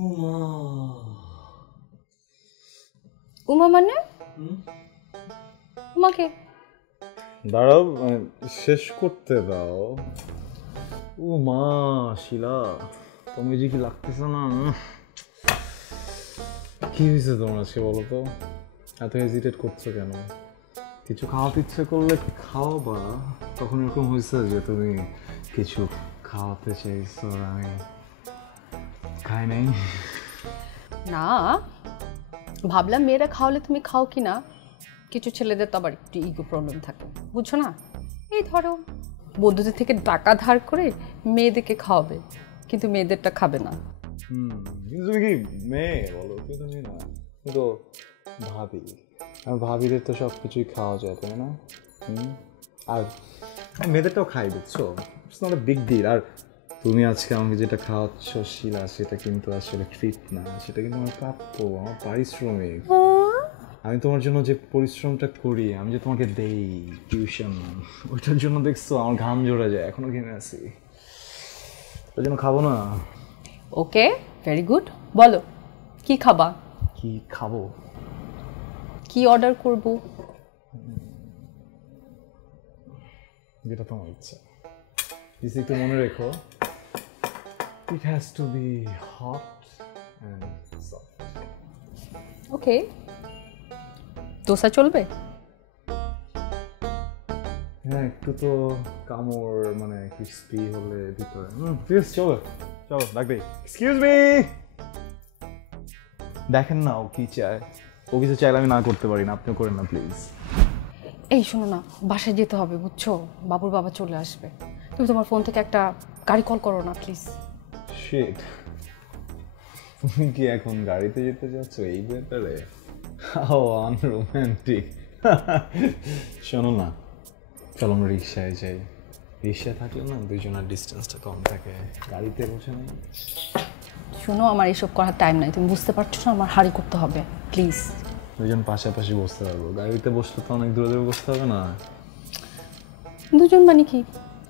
উমা উমা মানে উমাকে দাঁড়াও শেষ করতে দাও। উমা শিলা তুমি যে কি লাগতেছে না। কি হয়েছে তোমার আজকে বলো তো? এত হেজিটেট করছো কেন? কিছু খাওয়াতে ইচ্ছে করলে খাওয়াবা। তখন এরকম হয়েছে যে তুমি কিছু খাওয়াতে চাইছো আর আমি খাই নাই। না, ভাবলাম মেয়েরা খাওয়ালে তুমি খাও কি না। কিছু ছেলেদের তো আবার একটু ইগো প্রবলেম থাকে, বুঝছো না? এই ধরো বন্ধুদের থেকে টাকা ধার করে মেয়েদেরকে খাওয়াবে, কিন্তু মেয়েদেরটা খাবে না। কিন্তু তুমি কি মেয়ে বলো? তুমি তো মেয়ে না, তুমি তো ভাবি। আর ভাবিদের তো সব কিছুই খাওয়া যায়, তাই না? আর মেয়েদেরটাও খাই, বুঝছো? It's not a big deal. আর তুমি আজকে আমাকে যেটা খাওয়াচ্ছ শিলা, সেটা কিন্তু আসলে ট্রিট না, সেটা কিন্তু আমার প্রাপ্য, আমার পারিশ্রমিক। আমি তোমার জন্য যে পরিশ্রমটা করি, আমি যে তোমাকে দেই টিউশন, ওইটার জন্য দেখছো আমার ঘাম ঝরে যায়, এখনো ঘেমে আছি। ওই জন্য খাবো না। ওকে, ভেরি গুড। বলো কি খাবা? কি খাবো? কি অর্ডার করব? যেটা তোমার ইচ্ছা। প্লিজ একটু মনে রেখো, it has to be hot and soft. ওকে, দোসা চলবে? হ্যাঁ, একটু তো কামড় মানে ক্রিস্পি হলে ভিতরে। ঠিক আছে, চলো চলো লাগবে। এক্সকিউজ মি, দেখেন না ও কি চায়। ও কিছু চাইলে আমি না করতে পারি না, আপনিও করেন না প্লিজ। এই শোনো না, বাসায় যেতে হবে বুঝছো, বাবুর বাবা চলে আসবে। তুমি তোমার ফোন থেকে একটা গাড়ি কল করো না প্লিজ। শিট, তুমি কি এখন গাড়িতে যেতে চাচ্ছ এই ব্যাপারে? How unromantic. শোনো না, চলো আমরা রিক্সায় যাই। রিক্সায় থাকলে না দুজনের ডিস্টেন্সটা কম থাকে, গাড়িতে বসে নেই। শোনো, আমার এসব করার টাইম নাই, তুমি বুঝতে পারছো না, আমার হাঁড়ি করতে হবে প্লিজ। দুজন পাশাপাশি বসতে পারবো, গাড়িতে বসলে তো অনেক দূরে দূরে বসতে হবে না। দুজন মানে কি,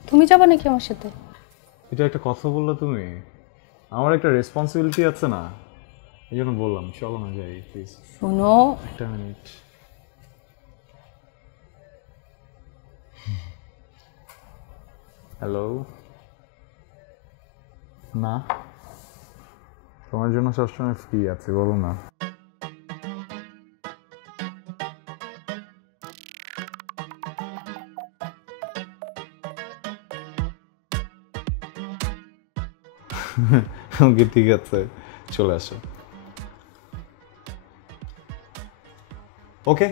তুমি যাবা নাকি আমার সাথে? এটা একটা কথা বললে তুমি, আমার একটা রেসপন্সিবিলিটি আছে না, এই জন্য বললাম চলো না যাই প্লিজ। শোনো, একটা মিনিট। হ্যালো, না তোমার জন্য সবসময় ফ্রি আছে, বলো না। ওকে ঠিক আছে, চলে আসো। ওকে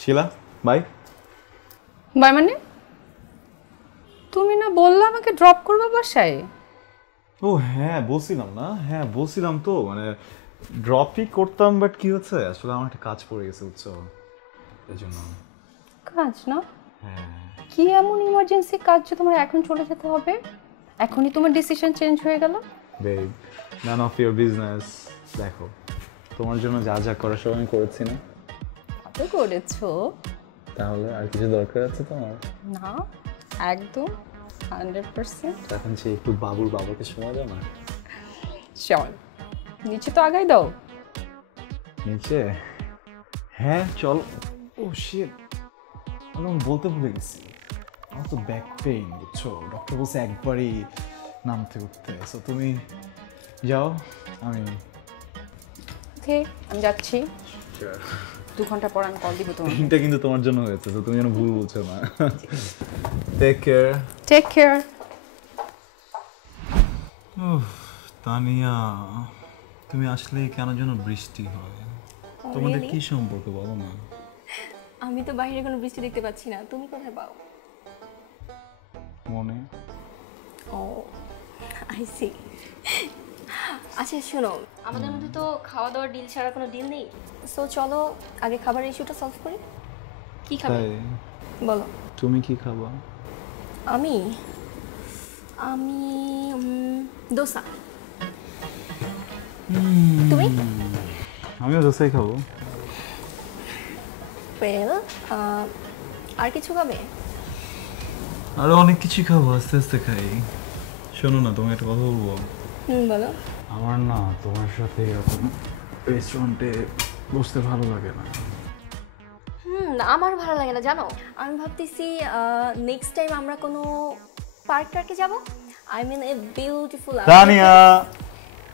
শিলা, বাই। বাই মানে? তুমি না বললা আমাকে ড্রপ করবে বাসায়? ও হ্যাঁ বলছিলাম না, হ্যাঁ বলছিলাম তো, মানে ড্রপই করতাম, বাট কি হচ্ছে আসলে আমার একটা কাজ পড়ে গেছে বুঝছো, এই জন্য। কাজ না? হ্যাঁ। কি এমন ইমার্জেন্সি কাজ যে তোমার এখন চলে যেতে হবে? এখনই তোমার ডিসিশন চেঞ্জ হয়ে গেল? Babe, none of your business. দেখো, তোমার জন্য যা যা করার সব আমি করেছি না? তো করেছো। তাহলে আর কিছু দরকার আছে তোমার? না, একদম 100%। এখন সে একটু বাবুর বাবাকে সময় দাও না। চল নিচে তো আগাই দাও। নিচে? হ্যাঁ চল। ও শিট, আমি বলতে ভুলে গেছি, আমার তো ব্যাক পেইন বুঝছো, ডক্টর বলছে একবারই নামতে উঠতে। সো তুমি যাও, আমি ওকে, আমি যাচ্ছি। 2 ঘন্টা পর আমি কল দিব তোমাকে। এটা কিন্তু তোমার জন্য হয়েছে, তো তুমি যেন ভুল বলছো না। Take care. Take care. Tania, তুমি আসলে কেন যেন বৃষ্টি হয়, তোমাদের কি সম্পর্ক বলো না? আমি তো বাইরে কোনো বৃষ্টি দেখতে পাচ্ছি না, তুমি কোথায় পাও? মনে। ও আই সি। আচ্ছা শোনো, আমাদের মধ্যে তো খাওয়া দাওয়ার ডিল ছাড়া কোনো ডিল নেই। সো চলো আগে খাবারের ইস্যুটা সলভ করি। কি খাবে তাই বলো? তুমি কি খাবা? আমি আমি দোসা। তুমি? আমিও দোসাই খাবো। ওয়েল, আর কিছু খাবে? আরো অনেক কিছুই খাবো, আস্তে আস্তে খাই। শোনো না, তোমাকে একটা কথা বলবো। বলো। আমার না তোমার সাথে এরকম রেস্টুরেন্টে বসতে ভালো লাগে না। আমারও ভালো লাগে না জানো। আমি ভাবতেছি নেক্সট টাইম আমরা কোনো পার্কে যাব। I mean a beautiful. Tania,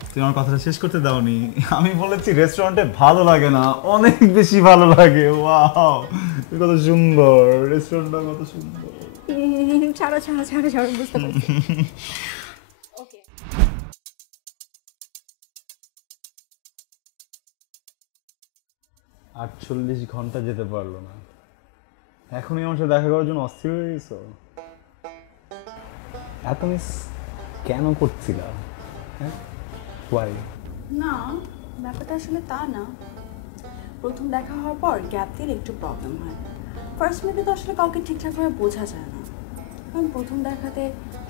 তুমি আমার কথাটা শেষ করতে দাওনি। আমি বলেছি রেস্টুরেন্টে ভালো লাগে না, অনেক বেশি ভালো লাগে। ওয়াও, কত সুন্দর রেস্টুরেন্টটা, কত সুন্দর। ছাড়ো ছাড়ো ছাড়ো ছাড়ো, বুঝতে পারছি। ওকে। 48 ঘন্টা যেতে পারলো না, এখনই আমার সাথে দেখা করার জন্য অস্থির হয়ে গেছো। এত মিস কেন করছিলা? হ্যাঁ, ওয়াই? না, ব্যাপারটা আসলে তা না। প্রথম দেখা হওয়ার পর গ্যাপ দিলে একটু প্রবলেম হয়। ফার্স্ট মিটে তো আসলে কাউকে ঠিকঠাকভাবে বোঝা যায় না, কারণ প্রথম দেখাতে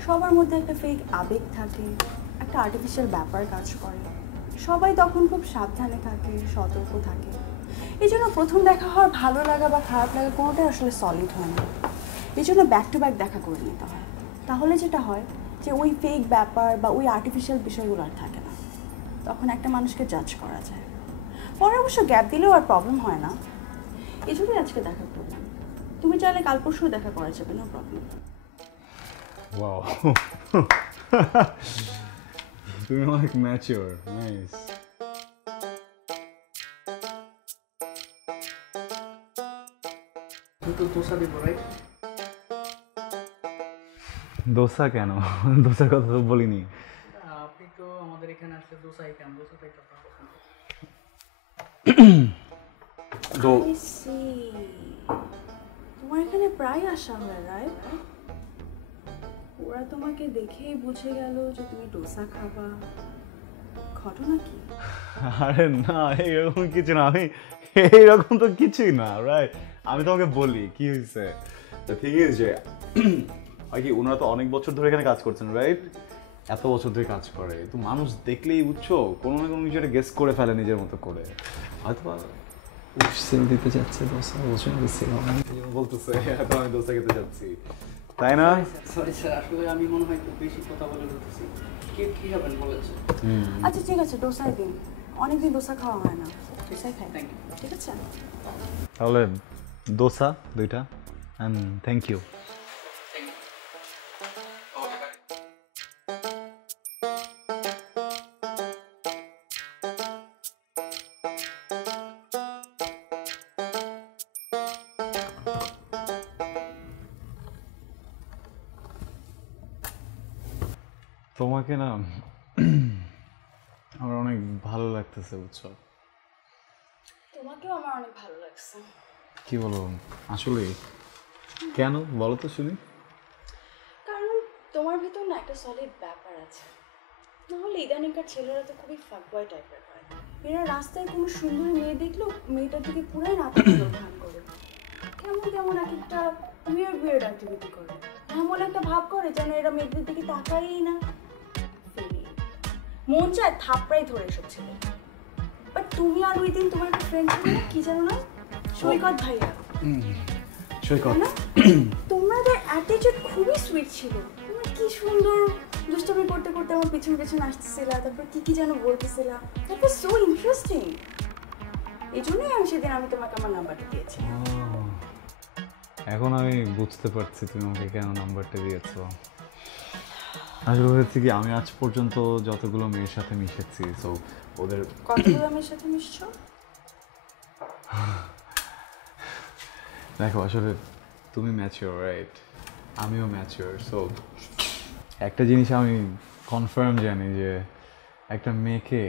সবার মধ্যে একটা ফেক আবেগ থাকে, একটা আর্টিফিশিয়াল ব্যাপার কাজ করে। সবাই তখন খুব সাবধানে থাকে, সতর্ক থাকে। এই জন্য প্রথম দেখা হওয়ার ভালো লাগা বা খারাপ লাগা কোনোটাই আসলে সলিড হয় না। এই জন্য ব্যাক টু ব্যাক দেখা করে নিতে হয়। তাহলে যেটা হয় যে ওই ফেক ব্যাপার বা ওই আর্টিফিশিয়াল বিষয়গুলো আর থাকে না, তখন একটা মানুষকে জাজ করা যায়। পরে অবশ্য গ্যাপ দিলেও আর প্রবলেম হয় না। এই জন্যই আজকে দেখা করলাম। তুমি চাইলে কাল পরশু দেখা করা যাবে, নো প্রবলেম। ওয়াও, তুমি অনেক ম্যাচিওর, নাইস। দোসা কেন? দোসার কথা তো বলিনি। আপনি তো আমাদের এখানে আসলে দোসাই খান, দোসাটাই তো আপনার পছন্দ। I see. তোমার এখানে প্রায় আসা হয়, রাইট? ওরা তোমাকে দেখেই বুঝে গেল যে তুমি ডোসা খাবা। ঘটনা কি? আরে না, এইরকম কিছু না। এইরকম তো কিছুই না, রাইট? আমি তোমাকে বলি কি হয়েছে। ঠিক আছে যে হয় কি, ওনারা তো অনেক বছর ধরে এখানে কাজ করছেন, রাইট? এত বছর ধরে কাজ করে তো মানুষ দেখলেই বুঝছো কোনো না কোনো কিছু একটা গেস করে ফেলে নিজের মতো করে। হয়তো সেল দিতে যাচ্ছে দোসা, বলছে না সেল বলতেছে তো আমি দোসা খেতে যাচ্ছি, তাই না? সরি স্যার, আসলে আমি মনে হয় একটু বেশি কথা বলে বলতেছি। কি খাবেন বলেছে? আচ্ছা ঠিক আছে, ডোসাই দিন। অনেকদিন ডোসা খাওয়া হয় না, ডোসাই খাই। Thank you. ঠিক আছে। তাহলে দোসা 2টা অ্যান্ড থ্যাংক ইউ। তোমাকে না আমার অনেক ভালো লাগতেছে, বুঝছো? তোমাকেও আমার অনেক ভালো লাগছে। কি বলো আসলে? কেন বলো তো শুনি। কারণ তোমার ভিতর না একটা সলিড ব্যাপার আছে। নাহলে ইদানিংকার ছেলেরা তো খুবই ফাকবয় টাইপের হয়। এরা রাস্তায় কোনো সুন্দর মেয়ে দেখলেও মেয়েটার দিকে পুরাই নাতাগুলো ভান করে, কেমন কেমন এক একটা উইয়ার্ড উইয়ার্ড অ্যাক্টিভিটি করে, এমন একটা ভাব করে যেন এরা মেয়েদের দিকে তাকাই না। মন চায় থাপড়াই ধরে এসব ছেলে। বাট তুমি আর ওই দিন তোমার একটা ফ্রেন্ড ছিল না, কি জানো না, সৈকত ভাইয়া, সৈকত, তাই না? তোমাদের অ্যাটিটিউড খুবই সুইট ছিল। তোমার কি সুন্দর দুষ্টামি করতে করতে আমার পিছন পিছন আসতেছিল, তারপর কি কি যেন বলতেছিল। That was so interesting. এই জন্যই আমি সেদিন তোমাকে আমার নাম্বারটা দিয়েছি। এখন আমি বুঝতে পারছি তুমি আমাকে কেন নাম্বারটা দিয়েছো। আসলে হয়েছে কি, আমি আজ পর্যন্ত যতগুলো মেয়ের সাথে মিশেছি, সো ওদের কতগুলো মেয়ের সাথে মিশছো? দেখো আসলে তুমি ম্যাচিওর, রাইট? আমিও ম্যাচিওর। সো একটা জিনিস আমি কনফার্ম জানি যে একটা মেয়েকে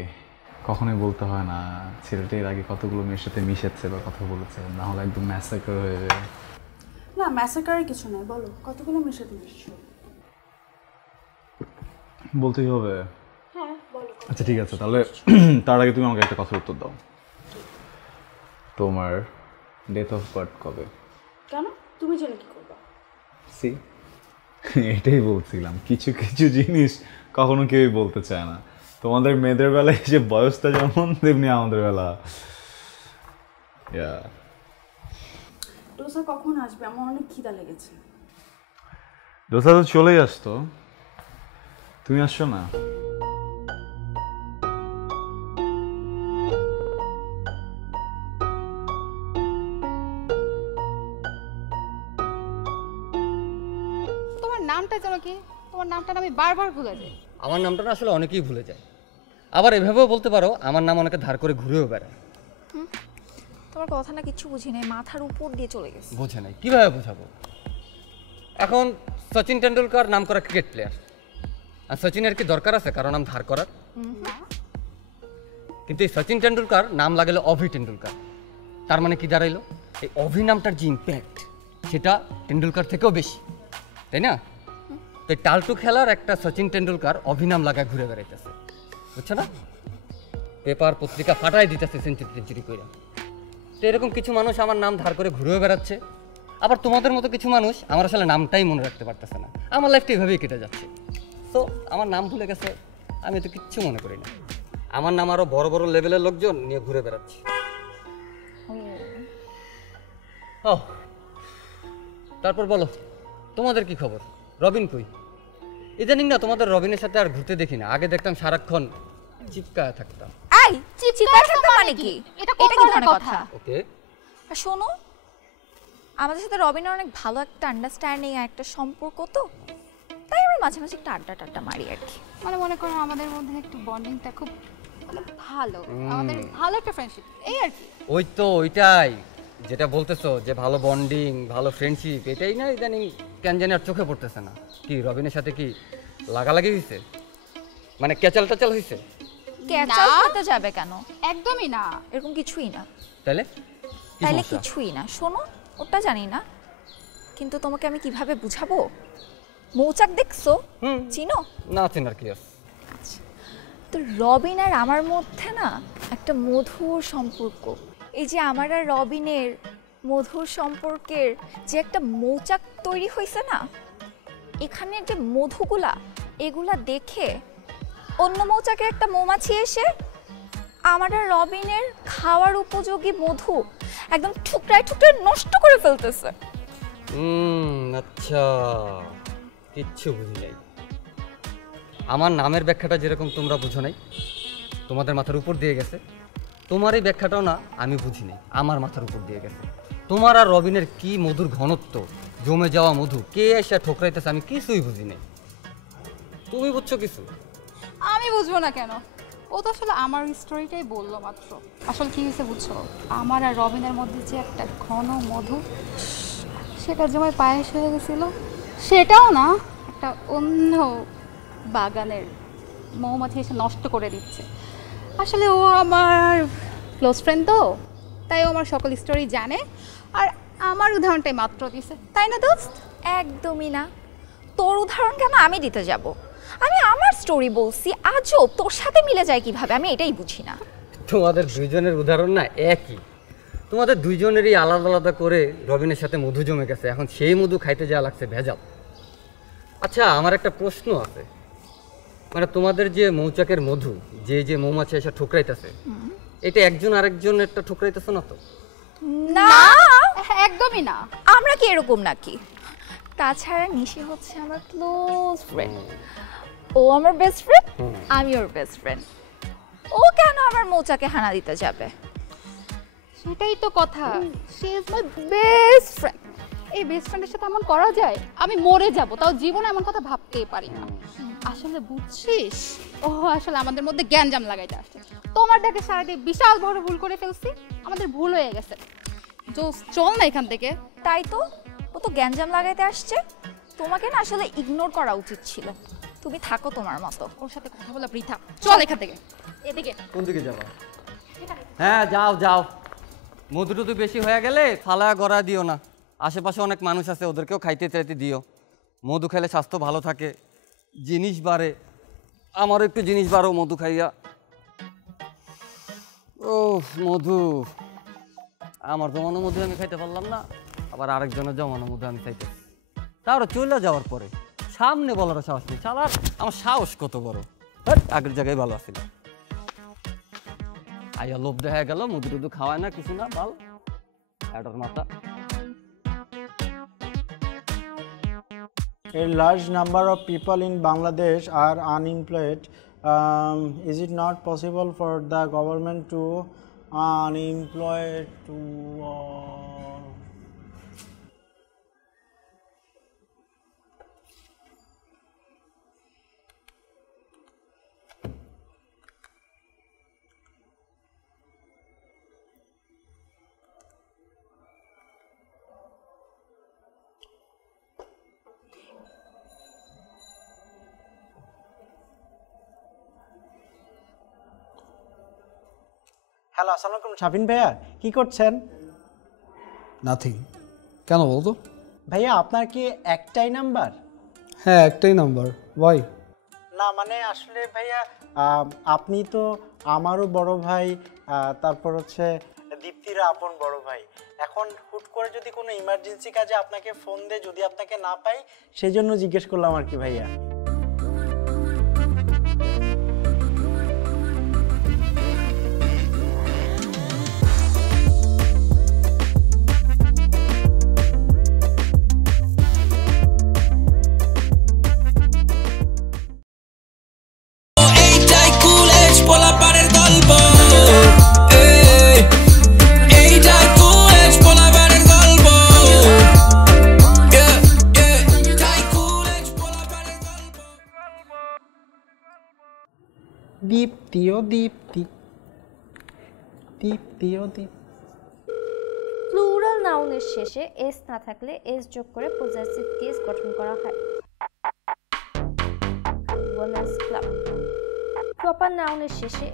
কখনোই বলতে হয় না ছেলেটা এর আগে কতগুলো মেয়ের সাথে মিশেছে বা কথা বলেছে, না হলে একদম ম্যাসাকার হয়ে যায়। না, ম্যাসাকারের কিছু নয়, বলো কতগুলো মেয়ের সাথে মিশছো? বলতেই হবে? হ্যাঁ বলো। আচ্ছা ঠিক আছে, তাহলে তার আগে তুমি আমাকে একটা কথার উত্তর দাও। তোমার ডেট অফ বার্থ কবে? কেন, তুমি জেনে কি করবা? সি, এটাই বলছিলাম, কিছু কিছু জিনিস কখনো কেউই বলতে চায় না। তোমাদের মেয়েদের বেলায় যে বয়সটা যেমন, তেমনি আমাদের বেলা। ডোসা কখন আসবে? আমার অনেক খিদা লেগেছে। দোসা তো চলেই আসতো, তুমি আসছো না। নামটা যেন কি? তোমার নামটা আমি বারবার ভুলে যাই। আমার নামটা না আসলে অনেকেই ভুলে যায়। আবার এভাবেও বলতে পারো আমার নাম অনেকে ধার করে ঘুরেও বেড়ায়। তোমার কথা না কিছু বুঝি নাই, মাথার উপর দিয়ে চলে গেছে। বোঝে নাই, কীভাবে বোঝাবো? এখন সচিন টেন্ডুলকার নাম করা ক্রিকেট প্লেয়ার, আর সচিনের কি দরকার আছে কারো নাম ধার করার? কিন্তু এই সচিন টেন্ডুলকার নাম লাগালো অভি টেন্ডুলকার। তার মানে কি দাঁড়াইলো? এই অভি নামটার যে ইম্প্যাক্ট সেটা টেন্ডুলকার থেকেও বেশি, তাই না? তো এই টালটু খেলার একটা সচিন টেন্ডুলকার অভি নাম লাগায় ঘুরে বেড়াইতেছে, বুঝছো না? পেপার পত্রিকা ফাটাই দিতেছে সেঞ্চুরি করে। তো এরকম কিছু মানুষ আমার নাম ধার করে ঘুরেও বেড়াচ্ছে। আবার তোমাদের মতো কিছু মানুষ আমার আসলে নামটাই মনে রাখতে পারতেছে না। আমার লাইফটা এইভাবেই কেটে যাচ্ছে। তো আমার নাম ভুলে গেছে, আমি তো কিচ্ছু মনে করি না। আমার নাম আরো বড় বড় লেভেলের লোকজন নিয়ে ঘুরে বেড়াচ্ছে। ও তারপর বলো, তোমাদের কি খবর? রবিন কই? ইদানিং না তোমাদের রবিনের সাথে আর ঘুরতে দেখি না। আগে দেখতাম সারাক্ষণ চিপকায় থাকতাম। এই চিপচিপা থাকতে মানে কি? এটা কি ধরনের কথা? ওকে, আর শোনো, আমাদের সাথে রবিনের অনেক ভালো একটা আন্ডারস্ট্যান্ডিং আর একটা সম্পর্ক, তো তাই আমরা মাঝে মাঝে একটু আড্ডা মারি আর কি। মানে মনে করো আমাদের মধ্যে একটু বন্ডিংটা খুব মানে ভালো, আমাদের ভালো একটা ফ্রেন্ডশিপ, এই আর কি। ওই তো ওইটাই যেটা বলতেছো যে ভালো বন্ডিং, ভালো ফ্রেন্ডশিপ, এটাই না ইদানিং কেন জানি আর চোখে পড়তেছে না। কি রবিনের সাথে কি লাগালাগি হয়েছে? মানে ক্যাচাল টাচাল হয়েছে? ক্যাচাল হতে যাবে কেন? একদমই না, এরকম কিছুই না। তাহলে কি তাইলে সমস্যা? কিছুই না। শোনো, ওটা জানি না, কিন্তু তোমাকে আমি কিভাবে বুঝাবো? মৌচাক দেখছো? চিনো না? চেনার কি আছে? তো রবিন আর আমার মধ্যে না একটা মধুর সম্পর্ক। এই যে আমার আর রবিনের মধুর সম্পর্কের যে একটা মৌচাক তৈরি হয়েছে না, এখানে যে মধুগুলা, এগুলা দেখে অন্য মৌচাকের একটা মৌমাছি এসে আমার আর রবিনের খাওয়ার উপযোগী মধু একদম ঠুকরায় ঠুকরায় নষ্ট করে ফেলতেছে। আচ্ছা, কিচ্ছু বুঝি নাই। আমার নামের ব্যাখ্যাটা যেরকম তোমরা বুঝো নাই, তোমাদের মাথার উপর দিয়ে গেছে, তোমার এই ব্যাখ্যাটাও না আমি বুঝি নাই, আমার মাথার উপর দিয়ে গেছে। তোমার আর রবিনের কি মধুর ঘনত্ব, জমে যাওয়া মধু, কে এসে ঠোকরাইতেছে, আমি কিছুই বুঝি নাই। তুমি বুঝছো কিছু? আমি বুঝবো না কেন? ও তো আসলে আমার স্টোরিটাই বললো মাত্র। আসলে কি হয়েছে বুঝছো, আমার আর রবিনের মধ্যে যে একটা ঘন মধু, সেটা জমায় পায়েস হয়ে গেছিল। সেটাও না, একটা অন্য বাগানের মৌমাছি এসে নষ্ট করে দিচ্ছে। আসলে ও আমার ক্লোজ ফ্রেন্ড, তো তাই ও আমার সকল স্টোরি জানে, আর আমার উদাহরণটাই মাত্র দিছে, তাই না দোস্ত? একদমই না। তোর উদাহরণ কেন আমি দিতে যাব? আমি আমার স্টোরি বলছি, আজব তোর সাথে মিলে যায় কিভাবে, আমি এটাই বুঝি না। তোমাদের দুইজনের উদাহরণ না একই। তোমাদের দুইজনেরই আলাদা আলাদা করে রবিনের সাথে মধু জমে গেছে, এখন সেই মধু খাইতে যা লাগছে ভেজাল। আচ্ছা, আমার একটা প্রশ্ন আছে, মানে তোমাদের যে মৌচাকের মধু, যে যে মৌমাছি এসে ঠুকরাইতেছে, এটা একজন আরেকজন একটা ঠুকরাইতেছে না তো? না, একদমই না। আমরা কি এরকম নাকি? তাছাড়া নিশি হচ্ছে আমার ক্লোজ ফ্রেন্ড, ও আমার বেস্ট ফ্রেন্ড, আমি ওর বেস্ট ফ্রেন্ড। ও কেন আমার মৌচাকে হানা দিতে যাবে? সেটাই তো কথা, she is my best friend. এই বেস্ট ফ্রেন্ডের সাথে এমন করা যায়? আমি মরে যাব তাও জীবনে এমন কথা ভাবতেই পারি না। আসলে বুঝছিস, ও আসলে আমাদের মধ্যে জ্ঞানজাম লাগাইতে আসছে। তোমার দেখে সারাদিন বিশাল বড় ভুল করে ফেলছি, আমাদের ভুল হয়ে গেছে। চল না এখান থেকে। তাই তো, ও তো গ্যাঞ্জাম লাগাইতে আসছে। তোমাকে না আসলে ইগনোর করা উচিত ছিল। তুমি থাকো তোমার মতো, ওর সাথে কথা বলা বৃথা। চল এখান থেকে। এদিকে। কোন দিকে যাবা? হ্যাঁ যাও যাও, মধু টধু বেশি হয়ে গেলে ফালা গড়া দিও না। আশেপাশে অনেক মানুষ আছে, ওদেরকেও খাইতে চাইতে দিও। মধু খাইলে স্বাস্থ্য ভালো থাকে, জিনিস বাড়ে। আমারও একটু জিনিস বাড়ো মধু খাইয়া। ও মধু, আমার জমানো মধু আমি খাইতে পারলাম না, আবার আরেকজনের জমানো মধু আমি খাইতে। তারও চলে যাওয়ার পরে সামনে বলার সাহস নেই। শালার আমার সাহস কত বড়! আগের জায়গায় ভালো আছিল। আইয়া লোভ দেখা গেল, মধু টধু খাওয়ায় না, কিছু না, বাল এটার মাথা। A large number of people in Bangladesh are unemployed. Is it not possible for the government to unemploy to hello, আসসালামু আলাইকুম শাফিন ভাইয়া, কি করছেন? নাথিং। কেন বলতো? ভাইয়া আপনার কি একটাই নাম্বার? হ্যাঁ, একটাই নাম্বার। ওয়াই? না মানে আসলে ভাইয়া আপনি তো আমারও বড় ভাই, তারপর হচ্ছে দীপ্তির আপন বড় ভাই। এখন হুট করে যদি কোনো ইমার্জেন্সি কাজে আপনাকে ফোন দেয়, যদি আপনাকে না পাই সেই জন্য জিজ্ঞেস করলাম আর কি ভাইয়া। দীপ্তি ও দীপ্তি, দীপ্তি ও দীপ্তি। প্লুরাল নাউনের শেষে এস না থাকলে এস যোগ করে পজেসিভ কেস গঠন করা হয়। Women's club. প্রপার নাউনের শেষে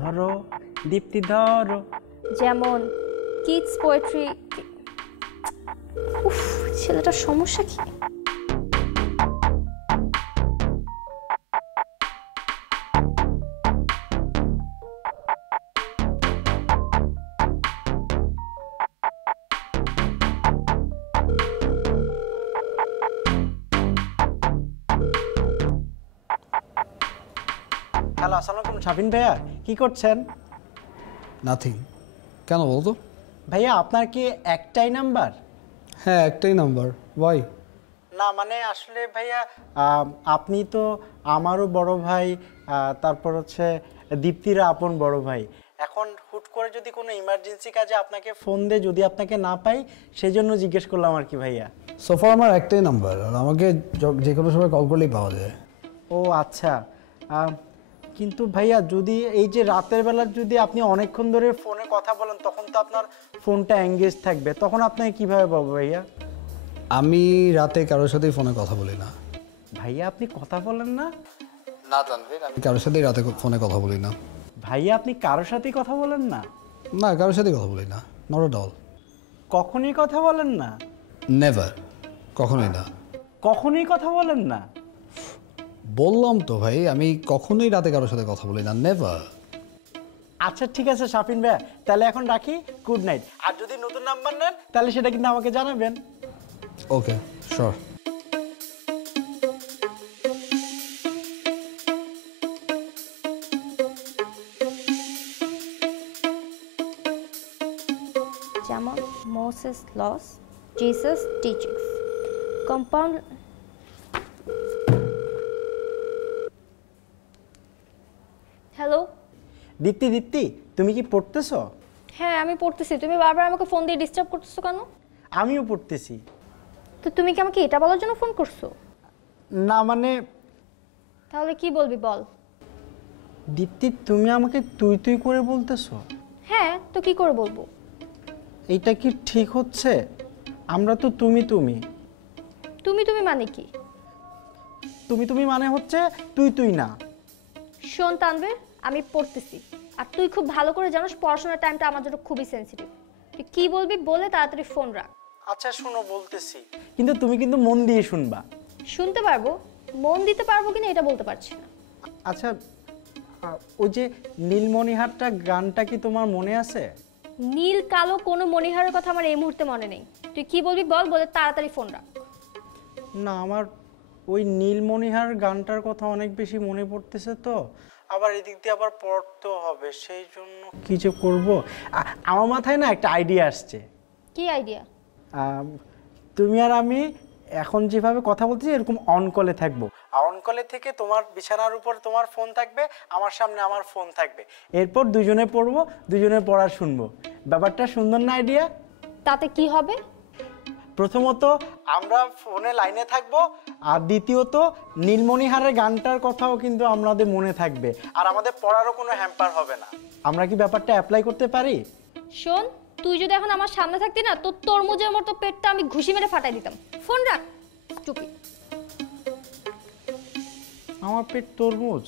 ধরো দীপ্তি ধরো, যেমন কিডস পোয়েট্রি। উফ, ছেলেটার সমস্যা কি? হ্যালো, আসসালামু আলাইকুম শাফিন ভাইয়া, কি করছেন? নাথিং। কেন বলতো? ভাইয়া আপনার কি একটাই নাম্বার? হ্যাঁ, একটাই নাম্বার। ওয়াই? না মানে আসলে ভাইয়া আপনি তো আমারও বড় ভাই, তারপর হচ্ছে দীপ্তির আপন বড় ভাই। এখন হুট করে যদি কোনো ইমার্জেন্সি কাজে আপনাকে ফোন দেয়, যদি আপনাকে না পাই সেই জন্য জিজ্ঞেস করলাম আর কি ভাইয়া। সোফার আমার একটাই নাম্বার, আর আমাকে যে কোনো সময় কল করলেই পাওয়া যায়। ও আচ্ছা, কিন্তু ভাইয়া যদি এই যে রাতের বেলা যদি আপনি অনেকক্ষণ ধরে ফোনে কথা বলেন, তখন তো আপনার ফোনটা এঙ্গেজ থাকবে, তখন আপনাকে কিভাবে পাবো ভাইয়া? আমি রাতে কারোর সাথেই ফোনে কথা বলি না। ভাইয়া আপনি কথা বলেন না? না তানভীর, আমি কারোর সাথেই রাতে ফোনে কথা বলি না। ভাইয়া আপনি কারোর সাথেই কথা বলেন না? না, কারোর সাথেই কথা বলি না। Not at all. কখনই কথা বলেন না? নেভার, কখনোই না। কখনই কথা বলেন না? বললাম তো ভাই, আমি কখনোই রাতে কারোর সাথে কথা বলি না। নেভার। আচ্ছা ঠিক আছে শাফিন ভাইয়া, তাহলে এখন রাখি, গুড নাইট। আর যদি নতুন নাম্বার নেন তাহলে সেটা কিন্তু আমাকে জানাবেন। Okay, sure. যেমন Moses laws, Jesus teachings. Compound. Hello. Dipti, Dipti তুমি কি পড়তেছো? হ্যাঁ আমি পড়তেছি, তুমি বারবার আমাকে ফোন দিয়ে ডিস্টার্ব করতেছো কেন? আমিও পড়তেছি। তো তুমি কি আমাকে এটা বলার জন্য ফোন করছো? না মানে তাহলে কি বলবি বল। দীপ্তি তুমি আমাকে তুই তুই করে বলতেছো? হ্যাঁ তো কি করে বলবো? এইটা কি ঠিক হচ্ছে? আমরা তো তুমি তুমি। তুমি তুমি মানে কি? তুমি তুমি মানে হচ্ছে তুই তুই না। শোন তানভীর, আমি পড়তেছি আর তুই খুব ভালো করে জানিস পড়াশোনার টাইমটা আমার জন্য খুবই সেনসিটিভ। তুই কি বলবি বলে তাড়াতাড়ি ফোন রাখ। আচ্ছা শোনো বলতেছি, কিন্তু তুমি কিন্তু মন দিয়ে শুনবা। শুনতে পারবো, মন দিতে পারবো কিনা এটা বলতে পারছি না। আচ্ছা ওই যে নীলমণিহারটা গানটা কি তোমার মনে আছে? নীল কালো কোনো মণিহারের কথা আমার এই মুহূর্তে মনে নেই। তুই কি বলবি বল, বলে তাড়াতাড়ি ফোন রাখ। না আমার ওই নীলমণিহার গানটার কথা অনেক বেশি মনে পড়তেছে, তো আবার এদিক দিয়ে আবার পড়তেও হবে, সেই জন্য কি যে করব। আমার মাথায় না একটা আইডিয়া আসছে। কি আইডিয়া? তুমি আর আমি এখন যেভাবে কথা বলতেছি এরকম অন কলে থাকবো, আর অন কলে থেকে তোমার বিছানার উপর তোমার ফোন থাকবে, আমার সামনে আমার ফোন থাকবে, এরপর দুজনে পড়বো, দুজনে পড়া শুনবো। ব্যাপারটা সুন্দর না আইডিয়া? তাতে কি হবে? প্রথমত আমরা ফোনে লাইনে থাকবো, আর দ্বিতীয়ত নীলমণিহারের গানটার কথাও কিন্তু আমাদের মনে থাকবে, আর আমাদের পড়ারও কোনো হ্যাম্পার হবে না। আমরা কি ব্যাপারটা অ্যাপ্লাই করতে পারি? শোন, তুই যদি এখন আমার সামনে থাকতি না, তোর তরমুজের মতো পেটটা আমি ঘুষি মেরে ফাটাই দিতাম। ফোন রাখ, স্টুপিড। আমার পেট তরমুজ?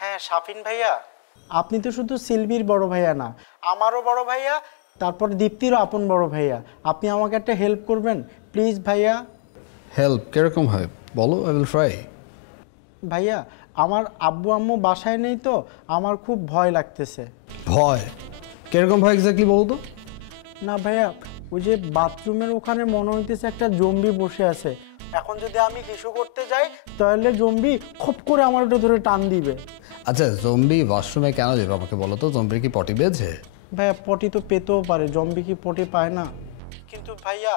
হ্যাঁ শাফিন ভাইয়া, আপনি তো শুধু সিলভির বড় ভাইয়া না, আমারও বড় ভাইয়া, তারপর দীপ্তিরও আপন বড় ভাইয়া। আপনি আমাকে একটা হেল্প করবেন প্লিজ ভাইয়া? হেল্প কিরকম হয় বলো, আই উইল ট্রাই। ভাইয়া আমার আব্বু আম্মু বাসায় নেই তো, আমার খুব ভয় লাগতেছে। ভয়? কিরকম ভয় এক্স্যাক্টলি বলো তো। না ভাইয়া, ওই যে বাথরুমের ওখানে মনে হইতেছে একটা জম্বি বসে আছে। এখন যদি আমি হিসু করতে যাই তাহলে জম্বি খপ করে আমার ওটা ধরে টান দিবে। আচ্ছা জম্বি ওয়াশরুমে কেন যাবে আমাকে বলো তো? জম্বির কি পটি পেয়েছে? ভাইয়া পটি তো পেতেও পারে, জম্বি কি পটি পায় না? কিন্তু ভাইয়া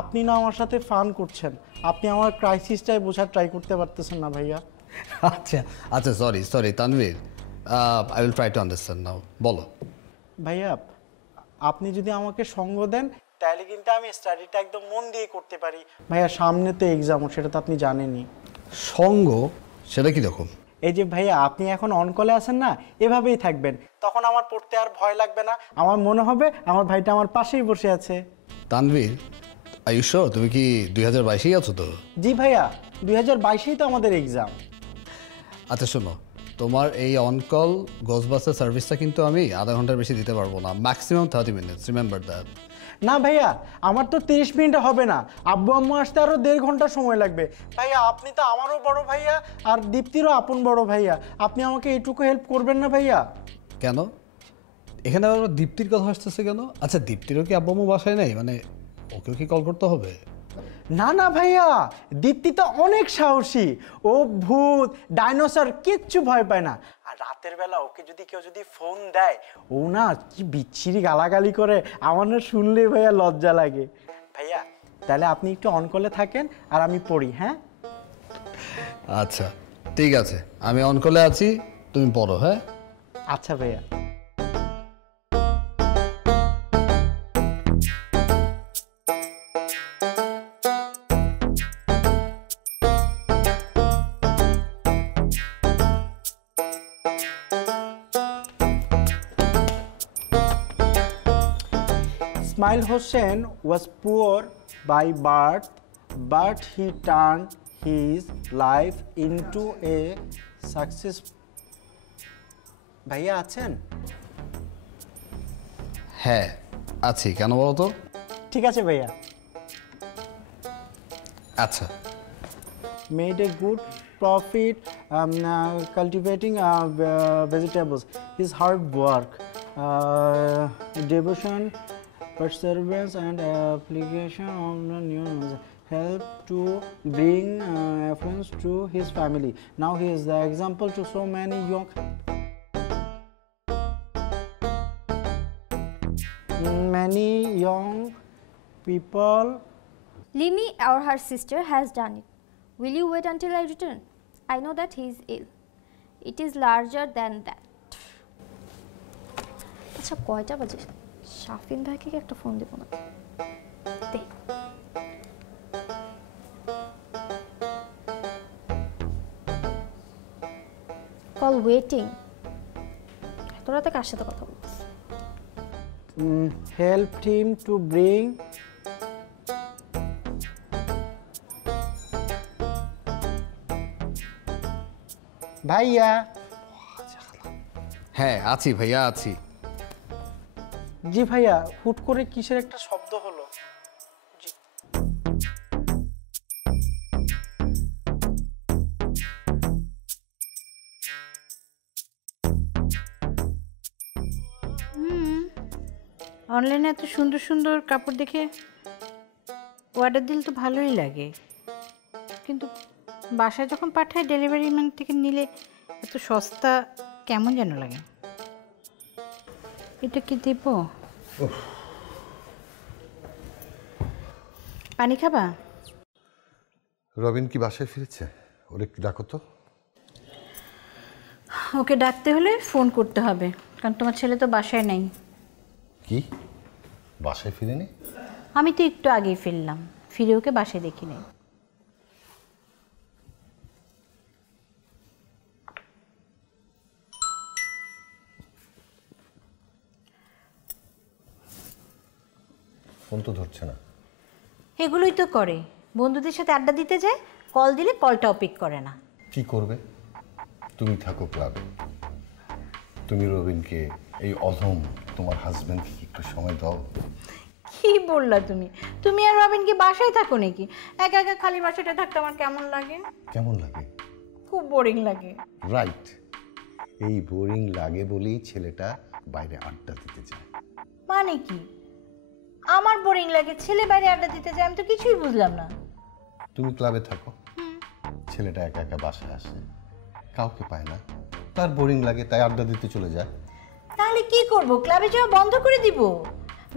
আপনি না আমার সাথে ফান করছেন, আপনি আমার ক্রাইসিসটাই বোঝার ট্রাই করতে পারতেছেন না ভাইয়া। আচ্ছা আচ্ছা sorry Tanvir, I will try to understand নাও। বলো ভাইয়া আপনি যদি আমাকে সঙ্গ দেন তাহলে কিন্তু আমি স্টাডিটা একদম মন দিয়ে করতে পারি। ভাইয়া সামনে তো এক্সাম, সেটা তো আপনি জানেনই। সঙ্গ? সেটা কি রকম? এই যে ভাইয়া আপনি এখন অন কলে আছেন না, এভাবেই থাকবেন, তখন আমার পড়তে আর ভয় লাগবে না। আমার মনে হবে আমার ভাইটা আমার পাশেই বসে আছে। তানভীর আর ইউ শিওর তুমি কি 2022-এই আছো তো? জি ভাইয়া 2022-এই তো আমাদের এক্সাম। আচ্ছা শোনো, তোমার এই অনকল গোসবাস্টার সার্ভিসটা কিন্তু আমি আধা ঘন্টার বেশি দিতে পারবো না, ম্যাক্সিমাম 30 মিনিটস, রিমেম্বার দ্যাট। না ভাইয়া আমার তো 30 মিনিট হবে না, আব্বু আম্মু আসতে আরও 1.5 ঘন্টা সময় লাগবে। ভাইয়া আপনি তো আমারও বড় ভাইয়া আর দীপ্তিরও আপন বড় ভাইয়া, আপনি আমাকে এইটুকু হেল্প করবেন না ভাইয়া? কেন এখানে আবার দীপ্তির কথা আসতেছে কেন? আচ্ছা দীপ্তিরও কি আব্বু আম্মু বাসায় নেই, মানে ওকেও কি কল করতে হবে? না না ভাইয়া, দীপ্তি তো অনেক সাহসী, ও ভূত ডাইনোসর কিচ্ছু ভয় পায় না। আর রাতের বেলা ওকে যদি কেউ ফোন দেয়, ও না কি বিচ্ছিরি গালাগালি করে, আমার না শুনলে ভাইয়া লজ্জা লাগে। ভাইয়া তাহলে আপনি একটু অন কলে থাকেন আর আমি পড়ি। হ্যাঁ আচ্ছা ঠিক আছে, আমি অন কলে আছি, তুমি পড়ো। হ্যাঁ আচ্ছা ভাইয়া। Ismail Hossain was poor by birth, but he turned his life into a success. ভাইয়া আছেন? হ্যাঁ আছি, কেন বলো তো? ঠিক আছে ভাইয়া। আচ্ছা Made a good profit cultivating vegetables. His hard work, devotion, perseverance and application of the news help to bring affluence to his family. Now he is the example to so many young people. Limi or her sister has done it. Will you wait until I return? I know that he is ill. It is larger than that. আচ্ছা কয়টা বাজে? শাফিন ভাইকে কি একটা phone দেব না? দে। Call waiting. এত রাতে কার সাথে কথা বলছিস? Helped him to bring ভাইয়া। হ্যাঁ আছি ভাইয়া আছি। জি ভাইয়া, হুট করে কিসের একটা শব্দ হলো। জি অনলাইনে এত সুন্দর সুন্দর কাপড় দেখে অর্ডার দিলে তো ভালোই লাগে, কিন্তু বাসায় যখন পাঠায় ডেলিভারি ম্যান থেকে নিলে এত সস্তা কেমন যেন লাগে। এটা কি দেব? পানি খাবা? রবিন কি বাসায় ফিরেছে? ওর একটু ডাকো তো। ওকে ডাকতে হলে ফোন করতে হবে, কারণ তোমার ছেলে তো বাসায় নেই। কি বাসায় ফিরেনি? আমি তো একটু আগেই ফিরলাম, ফিরে ওকে বাসায় দেখি নাই। ফোন তো ধরছে না। এগুলোই তো করে, বন্ধুদের সাথে আড্ডা দিতে যায়, কল দিলে কলটাও পিক করে না। কি করবে? তুমি থাকো ক্লাবে, তুমি রবিনকে, এই অধম তোমার হাজবেন্ডকে একটু সময় দাও। কি বললা তুমি? তুমি আর রবিন কি বাসায় থাকো নাকি? একা একা খালি বাসাটা থাকতে আমার কেমন লাগে? কেমন লাগে? খুব বোরিং লাগে। রাইট, এই বোরিং লাগে বলেই ছেলেটা বাইরে আড্ডা দিতে যায়। মানে কি আমার বোরিং লাগে, ছেলে বাইরে আড্ডা দিতে যায়? আমি তো কিছুই বুঝলাম না। তুমি ক্লাবে থাকো, ছেলেটা একা একা বাসায় আসে, কাউকে পায় না, তার বোরিং লাগে, তাই আড্ডা দিতে চলে যায়। তাহলে কি করব? ক্লাবে যাওয়া বন্ধ করে দিব?